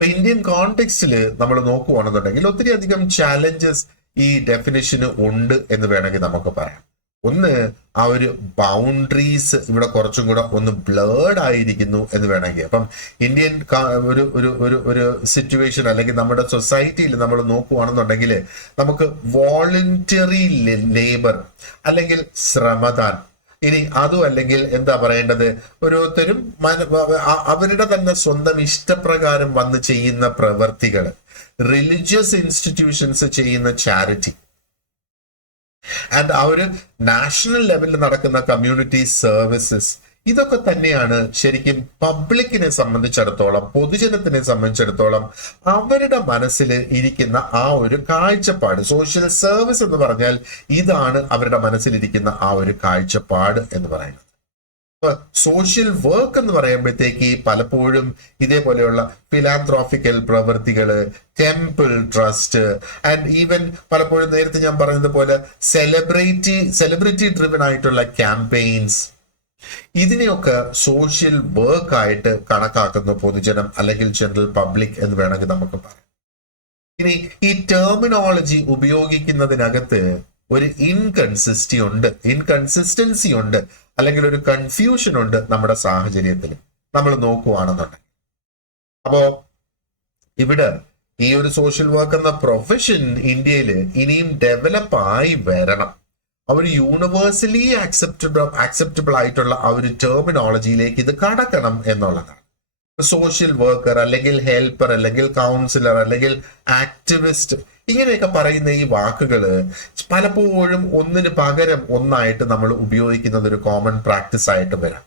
ഇന്ത്യൻ കോണ്ടെക്സ്റ്റിൽ നമ്മൾ നോക്കുകയാണെന്നുണ്ടെങ്കിൽ ഒത്തിരി അധികം ചാലഞ്ചസ് ഈ ഡെഫിനിഷന് ഉണ്ട് എന്ന് വേണമെങ്കിൽ നമുക്ക് പറയാം. ഒന്ന്, ആ ഒരു ബൗണ്ടറീസ് ഇവിടെ കുറച്ചും കൂടെ ഒന്ന് ബ്ലേഡ് ആയിരിക്കുന്നു എന്ന് വേണമെങ്കിൽ. അപ്പം ഇന്ത്യൻ ഒരു ഒരു ഒരു ഒരു സിറ്റുവേഷൻ അല്ലെങ്കിൽ നമ്മുടെ സൊസൈറ്റിയിൽ നമ്മൾ നോക്കുകയാണെന്നുണ്ടെങ്കിൽ നമുക്ക് വോളണ്ടറി ലേബർ അല്ലെങ്കിൽ ശ്രമദാൻ, ഇനി അതും അല്ലെങ്കിൽ എന്താ പറയേണ്ടത്, ഓരോരുത്തരും അവരുടെ തന്നെ സ്വന്തം ഇഷ്ടപ്രകാരം വന്ന് ചെയ്യുന്ന പ്രവർത്തികൾ, റിലീജിയസ് ഇൻസ്റ്റിറ്റ്യൂഷൻസ് ചെയ്യുന്ന ചാരിറ്റി, ആൻഡ് ആ ഒരു നാഷണൽ ലെവലിൽ നടക്കുന്ന കമ്മ്യൂണിറ്റി സർവീസസ്, ഇതൊക്കെ തന്നെയാണ് ശരിക്കും പബ്ലിക്കിനെ സംബന്ധിച്ചിടത്തോളം, പൊതുജനത്തിനെ സംബന്ധിച്ചിടത്തോളം അവരുടെ മനസ്സിൽ ഇരിക്കുന്ന ആ ഒരു കാഴ്ചപ്പാട്. സോഷ്യൽ സർവീസ് എന്ന് പറഞ്ഞാൽ ഇതാണ് അവരുടെ മനസ്സിലിരിക്കുന്ന ആ ഒരു കാഴ്ചപ്പാട് എന്ന് പറയുന്നത്. സോഷ്യൽ വർക്ക് എന്ന് പറയുമ്പോഴത്തേക്ക് പലപ്പോഴും ഇതേപോലെയുള്ള ഫിലാന്ത്രോഫിക്കൽ പ്രവൃത്തികള്, ടെമ്പിൾ ട്രസ്റ്റ്, ആൻഡ് ഈവൻ പലപ്പോഴും നേരത്തെ ഞാൻ പറഞ്ഞതുപോലെ സെലിബ്രിറ്റി ഡ്രിവൻ ആയിട്ടുള്ള ക്യാമ്പയിൻസ്, ഇതിനെയൊക്കെ സോഷ്യൽ വർക്ക് ആയിട്ട് കണക്കാക്കുന്ന പൊതുജനം അല്ലെങ്കിൽ ജനറൽ പബ്ലിക് എന്ന് വേണമെങ്കിൽ നമുക്ക് പറയാം. ഇനി ഈ ടെർമിനോളജി ഉപയോഗിക്കുന്നതിനകത്ത് ഒരു ഇൻകൺസിസ്റ്റൻസി ഉണ്ട് അല്ലെങ്കിൽ ഒരു കൺഫ്യൂഷൻ ഉണ്ട് നമ്മുടെ സാഹചര്യത്തിൽ നമ്മൾ നോക്കുകയാണെന്നുണ്ടെങ്കിൽ. അപ്പോ ഇവിടെ ഈ ഒരു സോഷ്യൽ വർക്ക് എന്ന പ്രൊഫഷൻ ഇന്ത്യയിൽ ഇനിയും ഡെവലപ്പ് ആയി വരണം. അവർ യൂണിവേഴ്സലി ആക്സെപ്റ്റബിൾ ആയിട്ടുള്ള ആ ഒരു ടെർമിനോളജിയിലേക്ക് ഇത് കടക്കണം എന്നുള്ളതാണ്. സോഷ്യൽ വർക്കർ അല്ലെങ്കിൽ ഹെൽപ്പർ അല്ലെങ്കിൽ കൗൺസിലർ അല്ലെങ്കിൽ ആക്ടിവിസ്റ്റ്, ഇങ്ങനെയൊക്കെ പറയുന്ന ഈ വാക്കുകൾ പലപ്പോഴും ഒന്നിന് പകരം ഒന്നായിട്ട് നമ്മൾ ഉപയോഗിക്കുന്നത് ഒരു കോമൺ പ്രാക്ടീസ് ആയിട്ട് വരാം.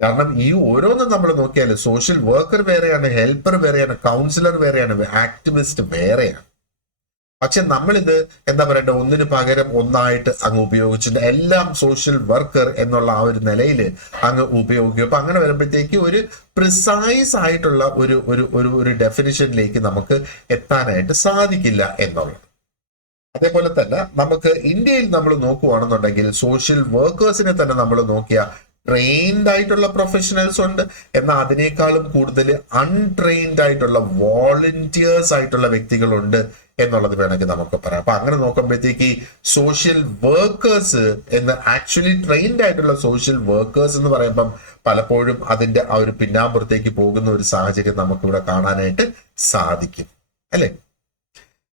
കാരണം ഈ ഓരോന്നും നമ്മൾ നോക്കിയാൽ സോഷ്യൽ വർക്കർ വേറെയാണ്, ഹെൽപ്പർ വേറെയാണ്, കൗൺസിലർ വേറെയാണ്, ആക്ടിവിസ്റ്റ് വേറെയാണ്. പക്ഷെ നമ്മളിത് എന്താ പറയണ്ട, ഒന്നിന് പകരം ഒന്നായിട്ട് അങ്ങ് ഉപയോഗിച്ചിട്ട് എല്ലാം സോഷ്യൽ വർക്കർ എന്നുള്ള ആ ഒരു നിലയിൽ അങ്ങ് ഉപയോഗിക്കും. അപ്പൊ അങ്ങനെ വരുമ്പോഴത്തേക്ക് ഒരു പ്രിസൈസ് ആയിട്ടുള്ള ഒരു ഒരു ഒരു ഡെഫിനിഷനിലേക്ക് നമുക്ക് എത്താനായിട്ട് സാധിക്കില്ല എന്നുള്ളത്. അതേപോലെ തന്നെ നമുക്ക് ഇന്ത്യയിൽ നമ്മൾ നോക്കുകയാണെന്നുണ്ടെങ്കിൽ സോഷ്യൽ വർക്കേഴ്സിനെ തന്നെ നമ്മൾ നോക്കിയ ട്രെയിൻഡ് ആയിട്ടുള്ള പ്രൊഫഷണൽസ് ഉണ്ട്, എന്നാൽ അതിനേക്കാളും കൂടുതൽ അൺട്രെയിൻഡ് ആയിട്ടുള്ള വോളണ്ടിയേഴ്സ് ആയിട്ടുള്ള വ്യക്തികളുണ്ട് എന്നുള്ളത് വേണമെങ്കിൽ നമുക്ക് പറയാം. അപ്പൊ അങ്ങനെ നോക്കുമ്പോഴത്തേക്ക് സോഷ്യൽ വർക്കേഴ്സ് എന്ന് ആക്ച്വലി ട്രെയിൻഡ് ആയിട്ടുള്ള സോഷ്യൽ വർക്കേഴ്സ് എന്ന് പറയുമ്പം പലപ്പോഴും അതിന്റെ ആ ഒരു പിന്നാമ്പുറത്തേക്ക് പോകുന്ന ഒരു സാഹചര്യം നമുക്ക് ഇവിടെ കാണാനായിട്ട് സാധിക്കും, അല്ലെ.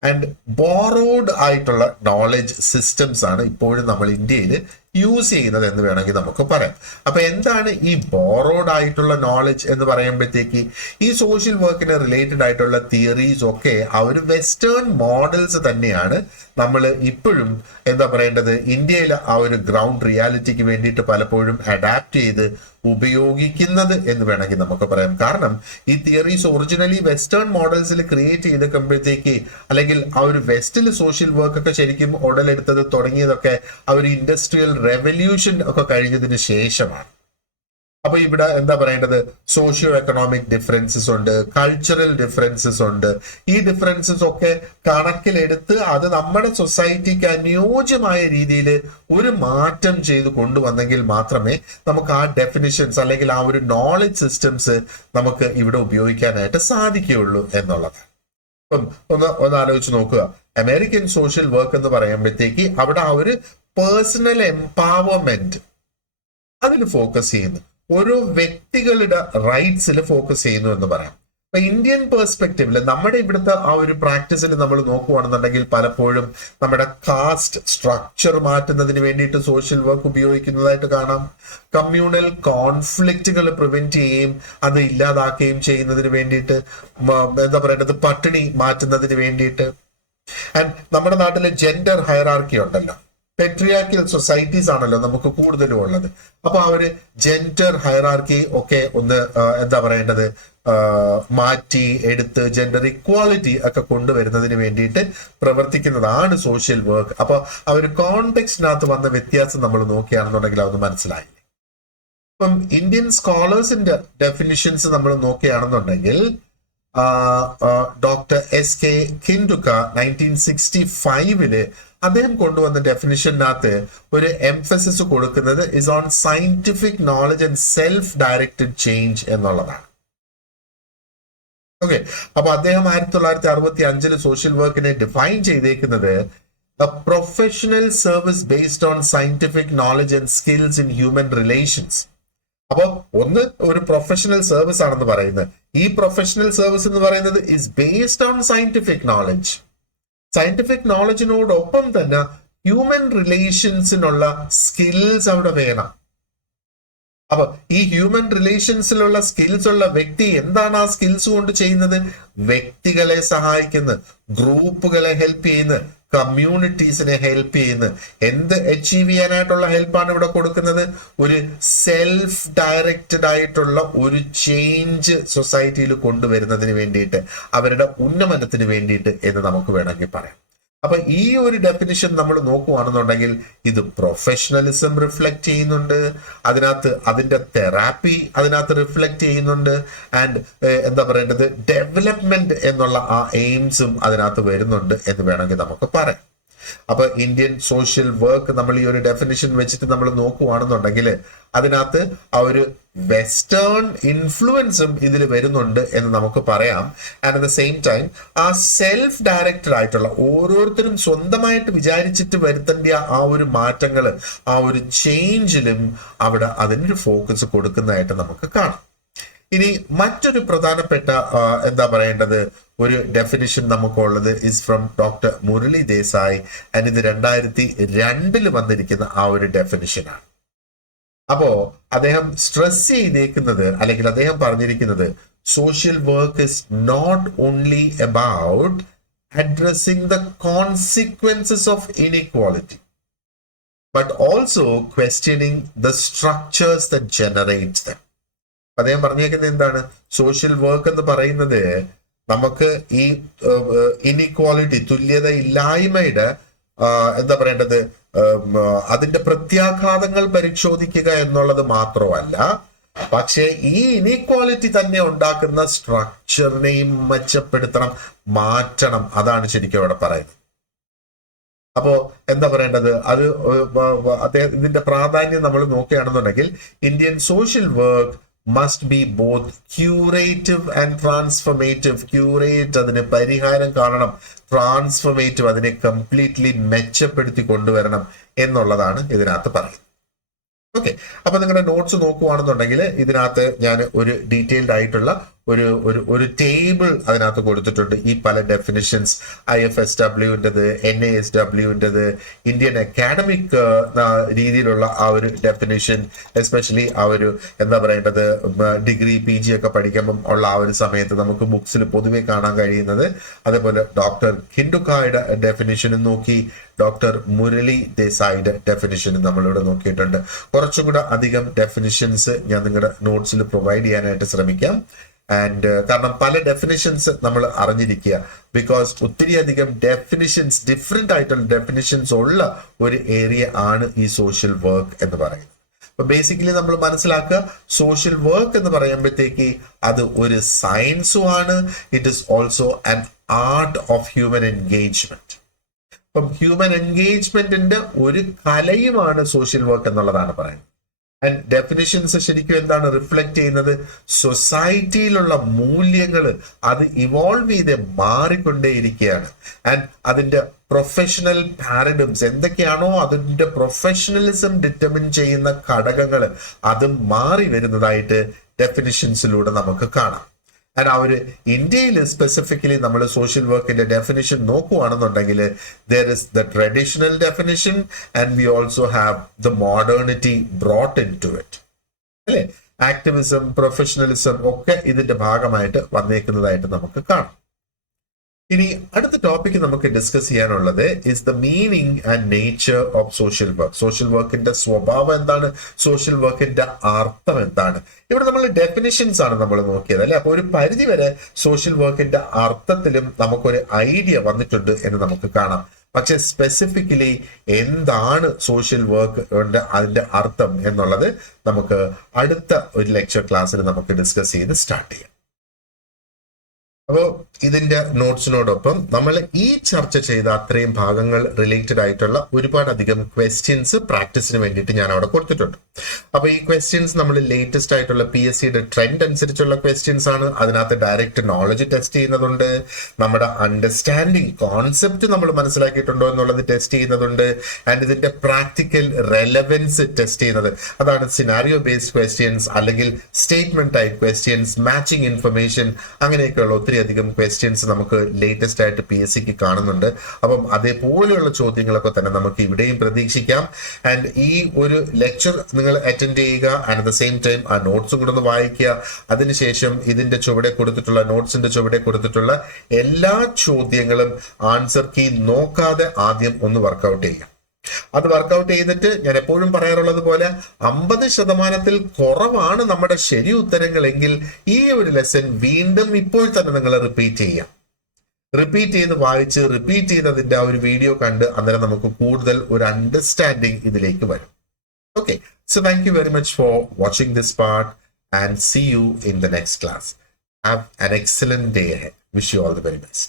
ആൻഡ് ബോറോഡ് ആയിട്ടുള്ള നോളജ് സിസ്റ്റംസ് ആണ് ഇപ്പോഴും നമ്മൾ ഇന്ത്യയിൽ യൂസ് ചെയ്യുന്നത് എന്ന് വേണമെങ്കിൽ നമുക്ക് പറയാം. അപ്പൊ എന്താണ് ഈ ബോറോഡ് ആയിട്ടുള്ള നോളജ് എന്ന് പറയുമ്പോഴത്തേക്ക് ഈ സോഷ്യൽ വർക്കിന് റിലേറ്റഡ് ആയിട്ടുള്ള തിയറീസ് ഒക്കെ ആ ഒരു വെസ്റ്റേൺ മോഡൽസ് തന്നെയാണ് നമ്മൾ ഇപ്പോഴും എന്താ പറയേണ്ടത് ഇന്ത്യയിൽ ആ ഒരു ഗ്രൗണ്ട് റിയാലിറ്റിക്ക് വേണ്ടിയിട്ട് പലപ്പോഴും അഡാപ്റ്റ് ചെയ്ത് ഉപയോഗിക്കുന്നത് എന്ന് വേണമെങ്കിൽ നമുക്ക് പറയാം. കാരണം ഈ തിയറീസ് ഒറിജിനലി വെസ്റ്റേൺ മോഡൽസിൽ ക്രിയേറ്റ് ചെയ്തേക്കുമ്പോഴത്തേക്ക് അല്ലെങ്കിൽ ആ ഒരു വെസ്റ്റിൽ സോഷ്യൽ വർക്ക് ഒക്കെ ശരിക്കും ഉടലെടുത്തത് തുടങ്ങിയതൊക്കെ ആ ഒരു ഇൻഡസ്ട്രിയൽ റെവല്യൂഷൻ ഒക്കെ കഴിഞ്ഞതിന് ശേഷമാണ്. അപ്പൊ ഇവിടെ എന്താ പറയേണ്ടത്, സോഷ്യോ എക്കണോമിക് ഡിഫറൻസസ് ഉണ്ട്, കൾച്ചറൽ ഡിഫറൻസസ് ഉണ്ട്. ഈ ഡിഫറൻസസ് ഒക്കെ കണക്കിലെടുത്ത് അത് നമ്മുടെ സൊസൈറ്റിക്ക് അനുയോജ്യമായ രീതിയിൽ ഒരു മാറ്റം ചെയ്ത് കൊണ്ടുവന്നെങ്കിൽ മാത്രമേ നമുക്ക് ആ ഡെഫിനിഷൻസ് അല്ലെങ്കിൽ ആ ഒരു നോളജ് സിസ്റ്റംസ് നമുക്ക് ഇവിടെ ഉപയോഗിക്കാനായിട്ട് സാധിക്കുകയുള്ളൂ എന്നുള്ളത്. ഇപ്പം ഒന്ന് ആലോചിച്ച് നോക്കുക, അമേരിക്കൻ സോഷ്യൽ വർക്ക് എന്ന് പറയുമ്പോഴത്തേക്ക് അവിടെ ആ ഒരു പേഴ്സണൽ എംപവർമെന്റ് അതിൽ ഫോക്കസ് ചെയ്യുന്നു, ഓരോ വ്യക്തികളുടെ റൈറ്റ്സിൽ ഫോക്കസ് ചെയ്യുന്നു എന്ന് പറയാം. അപ്പൊ ഇന്ത്യൻ പെർസ്പെക്റ്റീവില് നമ്മുടെ ഇവിടുത്തെ ആ ഒരു പ്രാക്ടീസിൽ നമ്മൾ നോക്കുകയാണെന്നുണ്ടെങ്കിൽ പലപ്പോഴും നമ്മുടെ കാസ്റ്റ് സ്ട്രക്ചർ മാറ്റുന്നതിന് വേണ്ടിയിട്ട് സോഷ്യൽ വർക്ക് ഉപയോഗിക്കുന്നതായിട്ട് കാണാം. കമ്മ്യൂണൽ കോൺഫ്ലിക്റ്റുകൾ പ്രിവെന്റ് ചെയ്യുകയും അത് ഇല്ലാതാക്കുകയും ചെയ്യുന്നതിന് വേണ്ടിയിട്ട്, എന്താ പറയേണ്ടത്, പട്ടിണി മാറ്റുന്നതിന് വേണ്ടിയിട്ട്. ആൻഡ് നമ്മുടെ നാട്ടിലെ ജെൻഡർ ഹയറാർക്കി ഉണ്ടല്ലോ, പെട്രിയാർക്കിയൽ സൊസൈറ്റീസ് ആണല്ലോ നമുക്ക് കൂടുതലും ഉള്ളത്. അപ്പൊ ആ ഒരു ജെൻഡർ ഹയറാർക്കി ഒക്കെ ഒന്ന് എന്താ പറയേണ്ടത് മാറ്റി എടുത്ത് ജെൻഡർ ഇക്വാലിറ്റി ഒക്കെ കൊണ്ടുവരുന്നതിന് വേണ്ടിയിട്ട് പ്രവർത്തിക്കുന്നതാണ് സോഷ്യൽ വർക്ക്. അപ്പൊ ആ ഒരു കോണ്ടെക്സ്റ്റിനകത്ത് വന്ന വ്യത്യാസം നമ്മൾ നോക്കുകയാണെന്നുണ്ടെങ്കിൽ അതൊന്ന് മനസ്സിലായി. ഇപ്പം ഇന്ത്യൻ സ്കോളേഴ്സിന്റെ ഡെഫിനിഷൻസ് നമ്മൾ നോക്കുകയാണെന്നുണ്ടെങ്കിൽ ഡോക്ടർ S.K. കിൻഡുക്ക 1965 അദ്ദേഹം കൊണ്ടുവന്ന ഡെഫിനിഷനകത്ത് ഒരു എംഫസിസ് കൊടുക്കുന്നത് is on scientific knowledge and self directed change എന്നുള്ളതാണ്. ഓക്കെ, അപ്പൊ അദ്ദേഹം 1965 സോഷ്യൽ വർക്കിനെ ഡിഫൈൻ ചെയ്തേക്കുന്നത് a professional service based on scientific knowledge and skills in human relations. അപ്പൊ ഒന്ന് ഒരു പ്രൊഫഷണൽ സർവീസ് ആണെന്ന് പറയുന്നത്. ഈ പ്രൊഫഷണൽ സർവീസ് എന്ന് പറയുന്നത് is based on scientific knowledge. Scientific നോളജിനോടൊപ്പം തന്നെ ഹ്യൂമൻ റിലേഷൻസിനുള്ള സ്കിൽസ് അവിടെ വേണം. അപ്പൊ ഈ ഹ്യൂമൻ റിലേഷൻസിലുള്ള സ്കിൽസ് ഉള്ള വ്യക്തി എന്താണ് ആ സ്കിൽസ് കൊണ്ട് ചെയ്യുന്നത്? വ്യക്തികളെ സഹായിക്കുന്നു, ഗ്രൂപ്പുകളെ ഹെൽപ്പ് ചെയ്യുന്നു, കമ്മ്യൂണിറ്റീസിനെ ഹെൽപ്പ് ചെയ്യുന്നു. എന്ത് അച്ചീവ് ചെയ്യാനായിട്ടുള്ള ഹെൽപ്പാണ് ഇവിടെ കൊടുക്കുന്നത്? ഒരു സെൽഫ് ഡയറക്റ്റഡ് ആയിട്ടുള്ള ഒരു ചേഞ്ച് സൊസൈറ്റിയിൽ കൊണ്ടുവരുന്നതിന് വേണ്ടിയിട്ട്, അവരുടെ ഉന്നമനത്തിന് വേണ്ടിയിട്ട് എന്ന് നമുക്ക് വേണമെങ്കിൽ പറയാം. അപ്പൊ ഈ ഒരു ഡെഫിനിഷൻ നമ്മൾ നോക്കുകയാണെന്നുണ്ടെങ്കിൽ ഇത് പ്രൊഫഷണലിസം റിഫ്ലക്ട് ചെയ്യുന്നുണ്ട്, അതിനകത്ത് അതിന്റെ തെറാപ്പി അതിനകത്ത് റിഫ്ലക്ട് ചെയ്യുന്നുണ്ട്, ആൻഡ് എന്താ പറയേണ്ടത് ഡെവലപ്മെന്റ് എന്നുള്ള ആ എയിംസും അതിനകത്ത് വരുന്നുണ്ട് എന്ന് വേണമെങ്കിൽ നമുക്ക് പറയാം. അപ്പൊ ഇന്ത്യൻ സോഷ്യൽ വർക്ക് നമ്മൾ ഈ ഒരു ഡെഫിനിഷൻ വെച്ചിട്ട് നമ്മൾ നോക്കുകയാണെന്നുണ്ടെങ്കിൽ അതിനകത്ത് ആ ഒരു വെസ്റ്റേൺ ഇൻഫ്ലുവൻസും ഇതിൽ വരുന്നുണ്ട് എന്ന് നമുക്ക് പറയാം. And at the same time ആ സെൽഫ് ഡയറക്റ്റഡ് ആയിട്ടുള്ള ഓരോരുത്തരും സ്വന്തമായിട്ട് വിചാരിച്ചിട്ട് വരുത്തേണ്ട ആ ഒരു മാറ്റങ്ങൾ, ആ ഒരു ചേഞ്ചിലും അവിടെ അതിനൊരു ഫോക്കസ് കൊടുക്കുന്നതായിട്ട് നമുക്ക് കാണാം. ഇനി മറ്റൊരു പ്രധാനപ്പെട്ട എന്താ പറയേണ്ടത് ഒരു ഡെഫിനിഷൻ നമുക്കുള്ളത് is from doctor Murali Desai. And ഇത് 2002 വന്നിരിക്കുന്ന ആ ഒരു ഡെഫിനിഷനാണ്. അപ്പോ അദ്ദേഹം സ്ട്രെസ് ചെയ്തേക്കുന്നത് അല്ലെങ്കിൽ അദ്ദേഹം പറഞ്ഞിരിക്കുന്നത് social work is not only about addressing the consequences of inequality but also questioning the structures that generates them. അദ്ദേഹം പറഞ്ഞേക്കുന്നത് എന്താണ്? സോഷ്യൽ വർക്ക് എന്ന് പറയുന്നത് നമുക്ക് ഈ ഇൻഇക്വാലിറ്റി, തുല്യത ഇല്ലായ്മയുടെ എന്താ പറയേണ്ടത് അതിന്റെ പ്രത്യാഘാതങ്ങൾ പരിശോധിക്കുക എന്നുള്ളത് മാത്രമല്ല, പക്ഷേ ഈ ഇൻഇക്വാലിറ്റി തന്നെ ഉണ്ടാക്കുന്ന സ്ട്രക്ചറിനെയും മെച്ചപ്പെടുത്തണം, മാറ്റണം. അതാണ് ശരിക്കും അവിടെ പറയുന്നത്. അപ്പോ എന്താ പറയേണ്ടത് അത് അദ്ദേഹം ഇതിന്റെ പ്രാധാന്യം നമ്മൾ നോക്കുകയാണെന്നുണ്ടെങ്കിൽ Indian social work must be both curative and transformative. Curate അതിന് പരിഹാരം കാണണം, ട്രാൻസ്ഫോർമേറ്റീവ് അതിനെ കംപ്ലീറ്റ്ലി മെച്ചപ്പെടുത്തി കൊണ്ടുവരണം എന്നുള്ളതാണ് ഇതിനകത്ത് പറയുന്നത്. ഓക്കെ, അപ്പൊ നിങ്ങളുടെ നോട്ട്സ് നോക്കുകയാണെന്നുണ്ടെങ്കിൽ ഇതിനകത്ത് ഞാൻ ഒരു ഡീറ്റെയിൽഡ് ആയിട്ടുള്ള ഒരു ടേബിൾ അതിനകത്ത് കൊടുത്തിട്ടുണ്ട്. ഈ പല ഡെഫിനിഷൻസ് IFSWൻ്റെത്, NASWൻ്റെത്, ഇന്ത്യൻ അക്കാഡമിക് രീതിയിലുള്ള ആ ഒരു ഡെഫിനിഷൻ, എസ്പെഷ്യലി ആ ഒരു എന്താ പറയേണ്ടത് ഡിഗ്രി PG ഒക്കെ പഠിക്കുമ്പം ഉള്ള ആ ഒരു സമയത്ത് നമുക്ക് ബുക്സിൽ പൊതുവെ കാണാൻ കഴിയുന്നത്. അതേപോലെ ഡോക്ടർ ഖിൻഡുക്കായുടെ ഡെഫിനിഷനും നോക്കി, ഡോക്ടർ മുരളി ദേശായിയുടെ ഡെഫിനിഷനും നമ്മളിവിടെ നോക്കിയിട്ടുണ്ട്. കുറച്ചും കൂടെ അധികം ഡെഫിനിഷൻസ് ഞാൻ നിങ്ങളുടെ നോട്ട്സിൽ പ്രൊവൈഡ് ചെയ്യാനായിട്ട് ശ്രമിക്കാം. ആൻഡ് കാരണം പല ഡെഫിനിഷൻസ് നമ്മൾ അറിഞ്ഞിരിക്കുക, ബിക്കോസ് ഒത്തിരി അധികം ഡെഫിനിഷൻസ്, ഡിഫറെന്റ് ആയിട്ടുള്ള ഡെഫിനിഷൻസ് ഉള്ള ഒരു ഏരിയ ആണ് ഈ സോഷ്യൽ വർക്ക് എന്ന് പറയുന്നത്. അപ്പൊ ബേസിക്കലി നമ്മൾ മനസ്സിലാക്കുക, സോഷ്യൽ വർക്ക് എന്ന് പറയുമ്പോഴത്തേക്ക് അത് ഒരു സയൻസും ആണ്. It is also an art of human engagement. അപ്പം ഹ്യൂമൻ എൻഗേജ്മെന്റിന്റെ ഒരു കലയുമാണ് സോഷ്യൽ വർക്ക് എന്നുള്ളതാണ് പറയുന്നത്. ആൻഡ് ഡെഫിനിഷൻസ് ശരിക്കും എന്താണ് റിഫ്ലക്ട് ചെയ്യുന്നത്? സൊസൈറ്റിയിലുള്ള മൂല്യങ്ങൾ അത് ഇവോൾവ് ചെയ്ത് മാറിക്കൊണ്ടേയിരിക്കുകയാണ്. ആൻഡ് അതിന്റെ പ്രൊഫഷണൽ പാരഡൈംസ് എന്തൊക്കെയാണോ അതിന്റെ പ്രൊഫഷണലിസം ഡിറ്റർമിൻ ചെയ്യുന്ന ഘടകങ്ങൾ അത് മാറി വരുന്നതായിട്ട് ഡെഫിനിഷൻസിലൂടെ നമുക്ക് കാണാം. ആൻഡ് ആ ഒരു ഇന്ത്യയിൽ സ്പെസിഫിക്കലി നമ്മൾ സോഷ്യൽ വർക്കിന്റെ ഡെഫിനിഷൻ നോക്കുകയാണെന്നുണ്ടെങ്കിൽ there is the traditional definition and we also have the modernity brought in to it, അല്ലെ? ആക്ടിവിസം, പ്രൊഫഷണലിസം ഒക്കെ ഇതിന്റെ ഭാഗമായിട്ട് വന്നേക്കുന്നതായിട്ട് നമുക്ക് കാണാം. ഇനി അടുത്ത ടോപ്പിക് നമുക്ക് ഡിസ്കസ് ചെയ്യാനുള്ളത് is the meaning and nature of social work. Social വർക്കിന്റെ സ്വഭാവം എന്താണ്? സോഷ്യൽ വർക്കിന്റെ അർത്ഥം എന്താണ്? ഇവിടെ നമ്മൾ ഡെഫിനിഷൻസ് ആണ് നമ്മൾ നോക്കിയത്, അല്ലെ? അപ്പൊ ഒരു പരിധി വരെ സോഷ്യൽ വർക്കിന്റെ അർത്ഥത്തിലും നമുക്കൊരു ഐഡിയ വന്നിട്ടുണ്ട് എന്ന് നമുക്ക് കാണാം. പക്ഷെ സ്പെസിഫിക്കലി എന്താണ് സോഷ്യൽ വർക്ക് അതിന്റെ അർത്ഥം എന്നുള്ളത് നമുക്ക് അടുത്ത ഒരു ലെക്ചർ ക്ലാസ്സിൽ നമുക്ക് ഡിസ്കസ് ചെയ്ത് സ്റ്റാർട്ട് ചെയ്യാം. അപ്പോൾ ഇതിന്റെ നോട്ട്സിനോടൊപ്പം നമ്മൾ ഈ ചർച്ച ചെയ്ത അത്രയും ഭാഗങ്ങൾ റിലേറ്റഡ് ആയിട്ടുള്ള ഒരുപാടധികം ക്വസ്റ്റ്യൻസ് പ്രാക്ടീസിന് വേണ്ടിയിട്ട് ഞാൻ അവിടെ കൊടുത്തിട്ടുണ്ട്. അപ്പൊ ഈ ക്വസ്റ്റ്യൻസ് നമ്മൾ ലേറ്റസ്റ്റ് ആയിട്ടുള്ള PSCയുടെ ട്രെൻഡ് അനുസരിച്ചുള്ള ക്വസ്റ്റ്യൻസ് ആണ്. അതിനകത്ത് ഡയറക്റ്റ് നോളജ് ടെസ്റ്റ് ചെയ്യുന്നതുണ്ട്, നമ്മുടെ അണ്ടർസ്റ്റാൻഡിങ് കോൺസെപ്റ്റ് നമ്മൾ മനസ്സിലാക്കിയിട്ടുണ്ടോ എന്നുള്ളത് ടെസ്റ്റ് ചെയ്യുന്നതുണ്ട്, ആൻഡ് ഇതിന്റെ പ്രാക്ടിക്കൽ റെലവൻസ് ടെസ്റ്റ് ചെയ്യുന്നത്. അതാണ് സിനാരിയോ ബേസ്ഡ് ക്വസ്റ്റ്യൻസ്, അല്ലെങ്കിൽ statement type questions, matching information, അങ്ങനെയൊക്കെയുള്ള ഒത്തിരി അധികം ക്വസ്റ്റ്യൻസ് നമുക്ക് ലേറ്റസ്റ്റ് ആയിട്ട് PSCക്ക് കാണുന്നുണ്ട്. അപ്പം അതേപോലെയുള്ള ചോദ്യങ്ങളൊക്കെ തന്നെ നമുക്ക് ഇവിടെയും പ്രതീക്ഷിക്കാം. ആൻഡ് ഈ ഒരു ലെക്ചർ നിങ്ങൾ അറ്റൻഡ് ചെയ്യുക, and at the same time ആ നോട്ട്സും കൂടെ ഒന്ന് വായിക്കുക. അതിനുശേഷം ഇതിന്റെ ചുവടെ കൊടുത്തിട്ടുള്ള നോട്ട്സിന്റെ ചുവടെ കൊടുത്തിട്ടുള്ള എല്ലാ ചോദ്യങ്ങളും ആൻസർ കീ നോക്കാതെ ആദ്യം ഒന്ന് വർക്ക്ഔട്ട് ചെയ്യുക. അത് വർക്ക്ഔട്ട് ചെയ്തിട്ട് ഞാൻ എപ്പോഴും പറയാറുള്ളത് പോലെ 50% കുറവാണ് നമ്മുടെ ശരി ഉത്തരങ്ങളെങ്കിൽ ഈ ഒരു ലെസൺ വീണ്ടും ഇപ്പോൾ തന്നെ നിങ്ങൾ റിപ്പീറ്റ് ചെയ്യാം. റിപ്പീറ്റ് ചെയ്ത് വായിച്ച് റിപ്പീറ്റ് ചെയ്ത് അതിന്റെ ആ ഒരു വീഡിയോ കണ്ട് അന്നേരം നമുക്ക് കൂടുതൽ ഒരു അണ്ടർസ്റ്റാൻഡിങ് ഇതിലേക്ക് വരും. Okay, so thank you very much for watching this part and see you in the next class. Have an excellent day ahead. Wish you all the very best.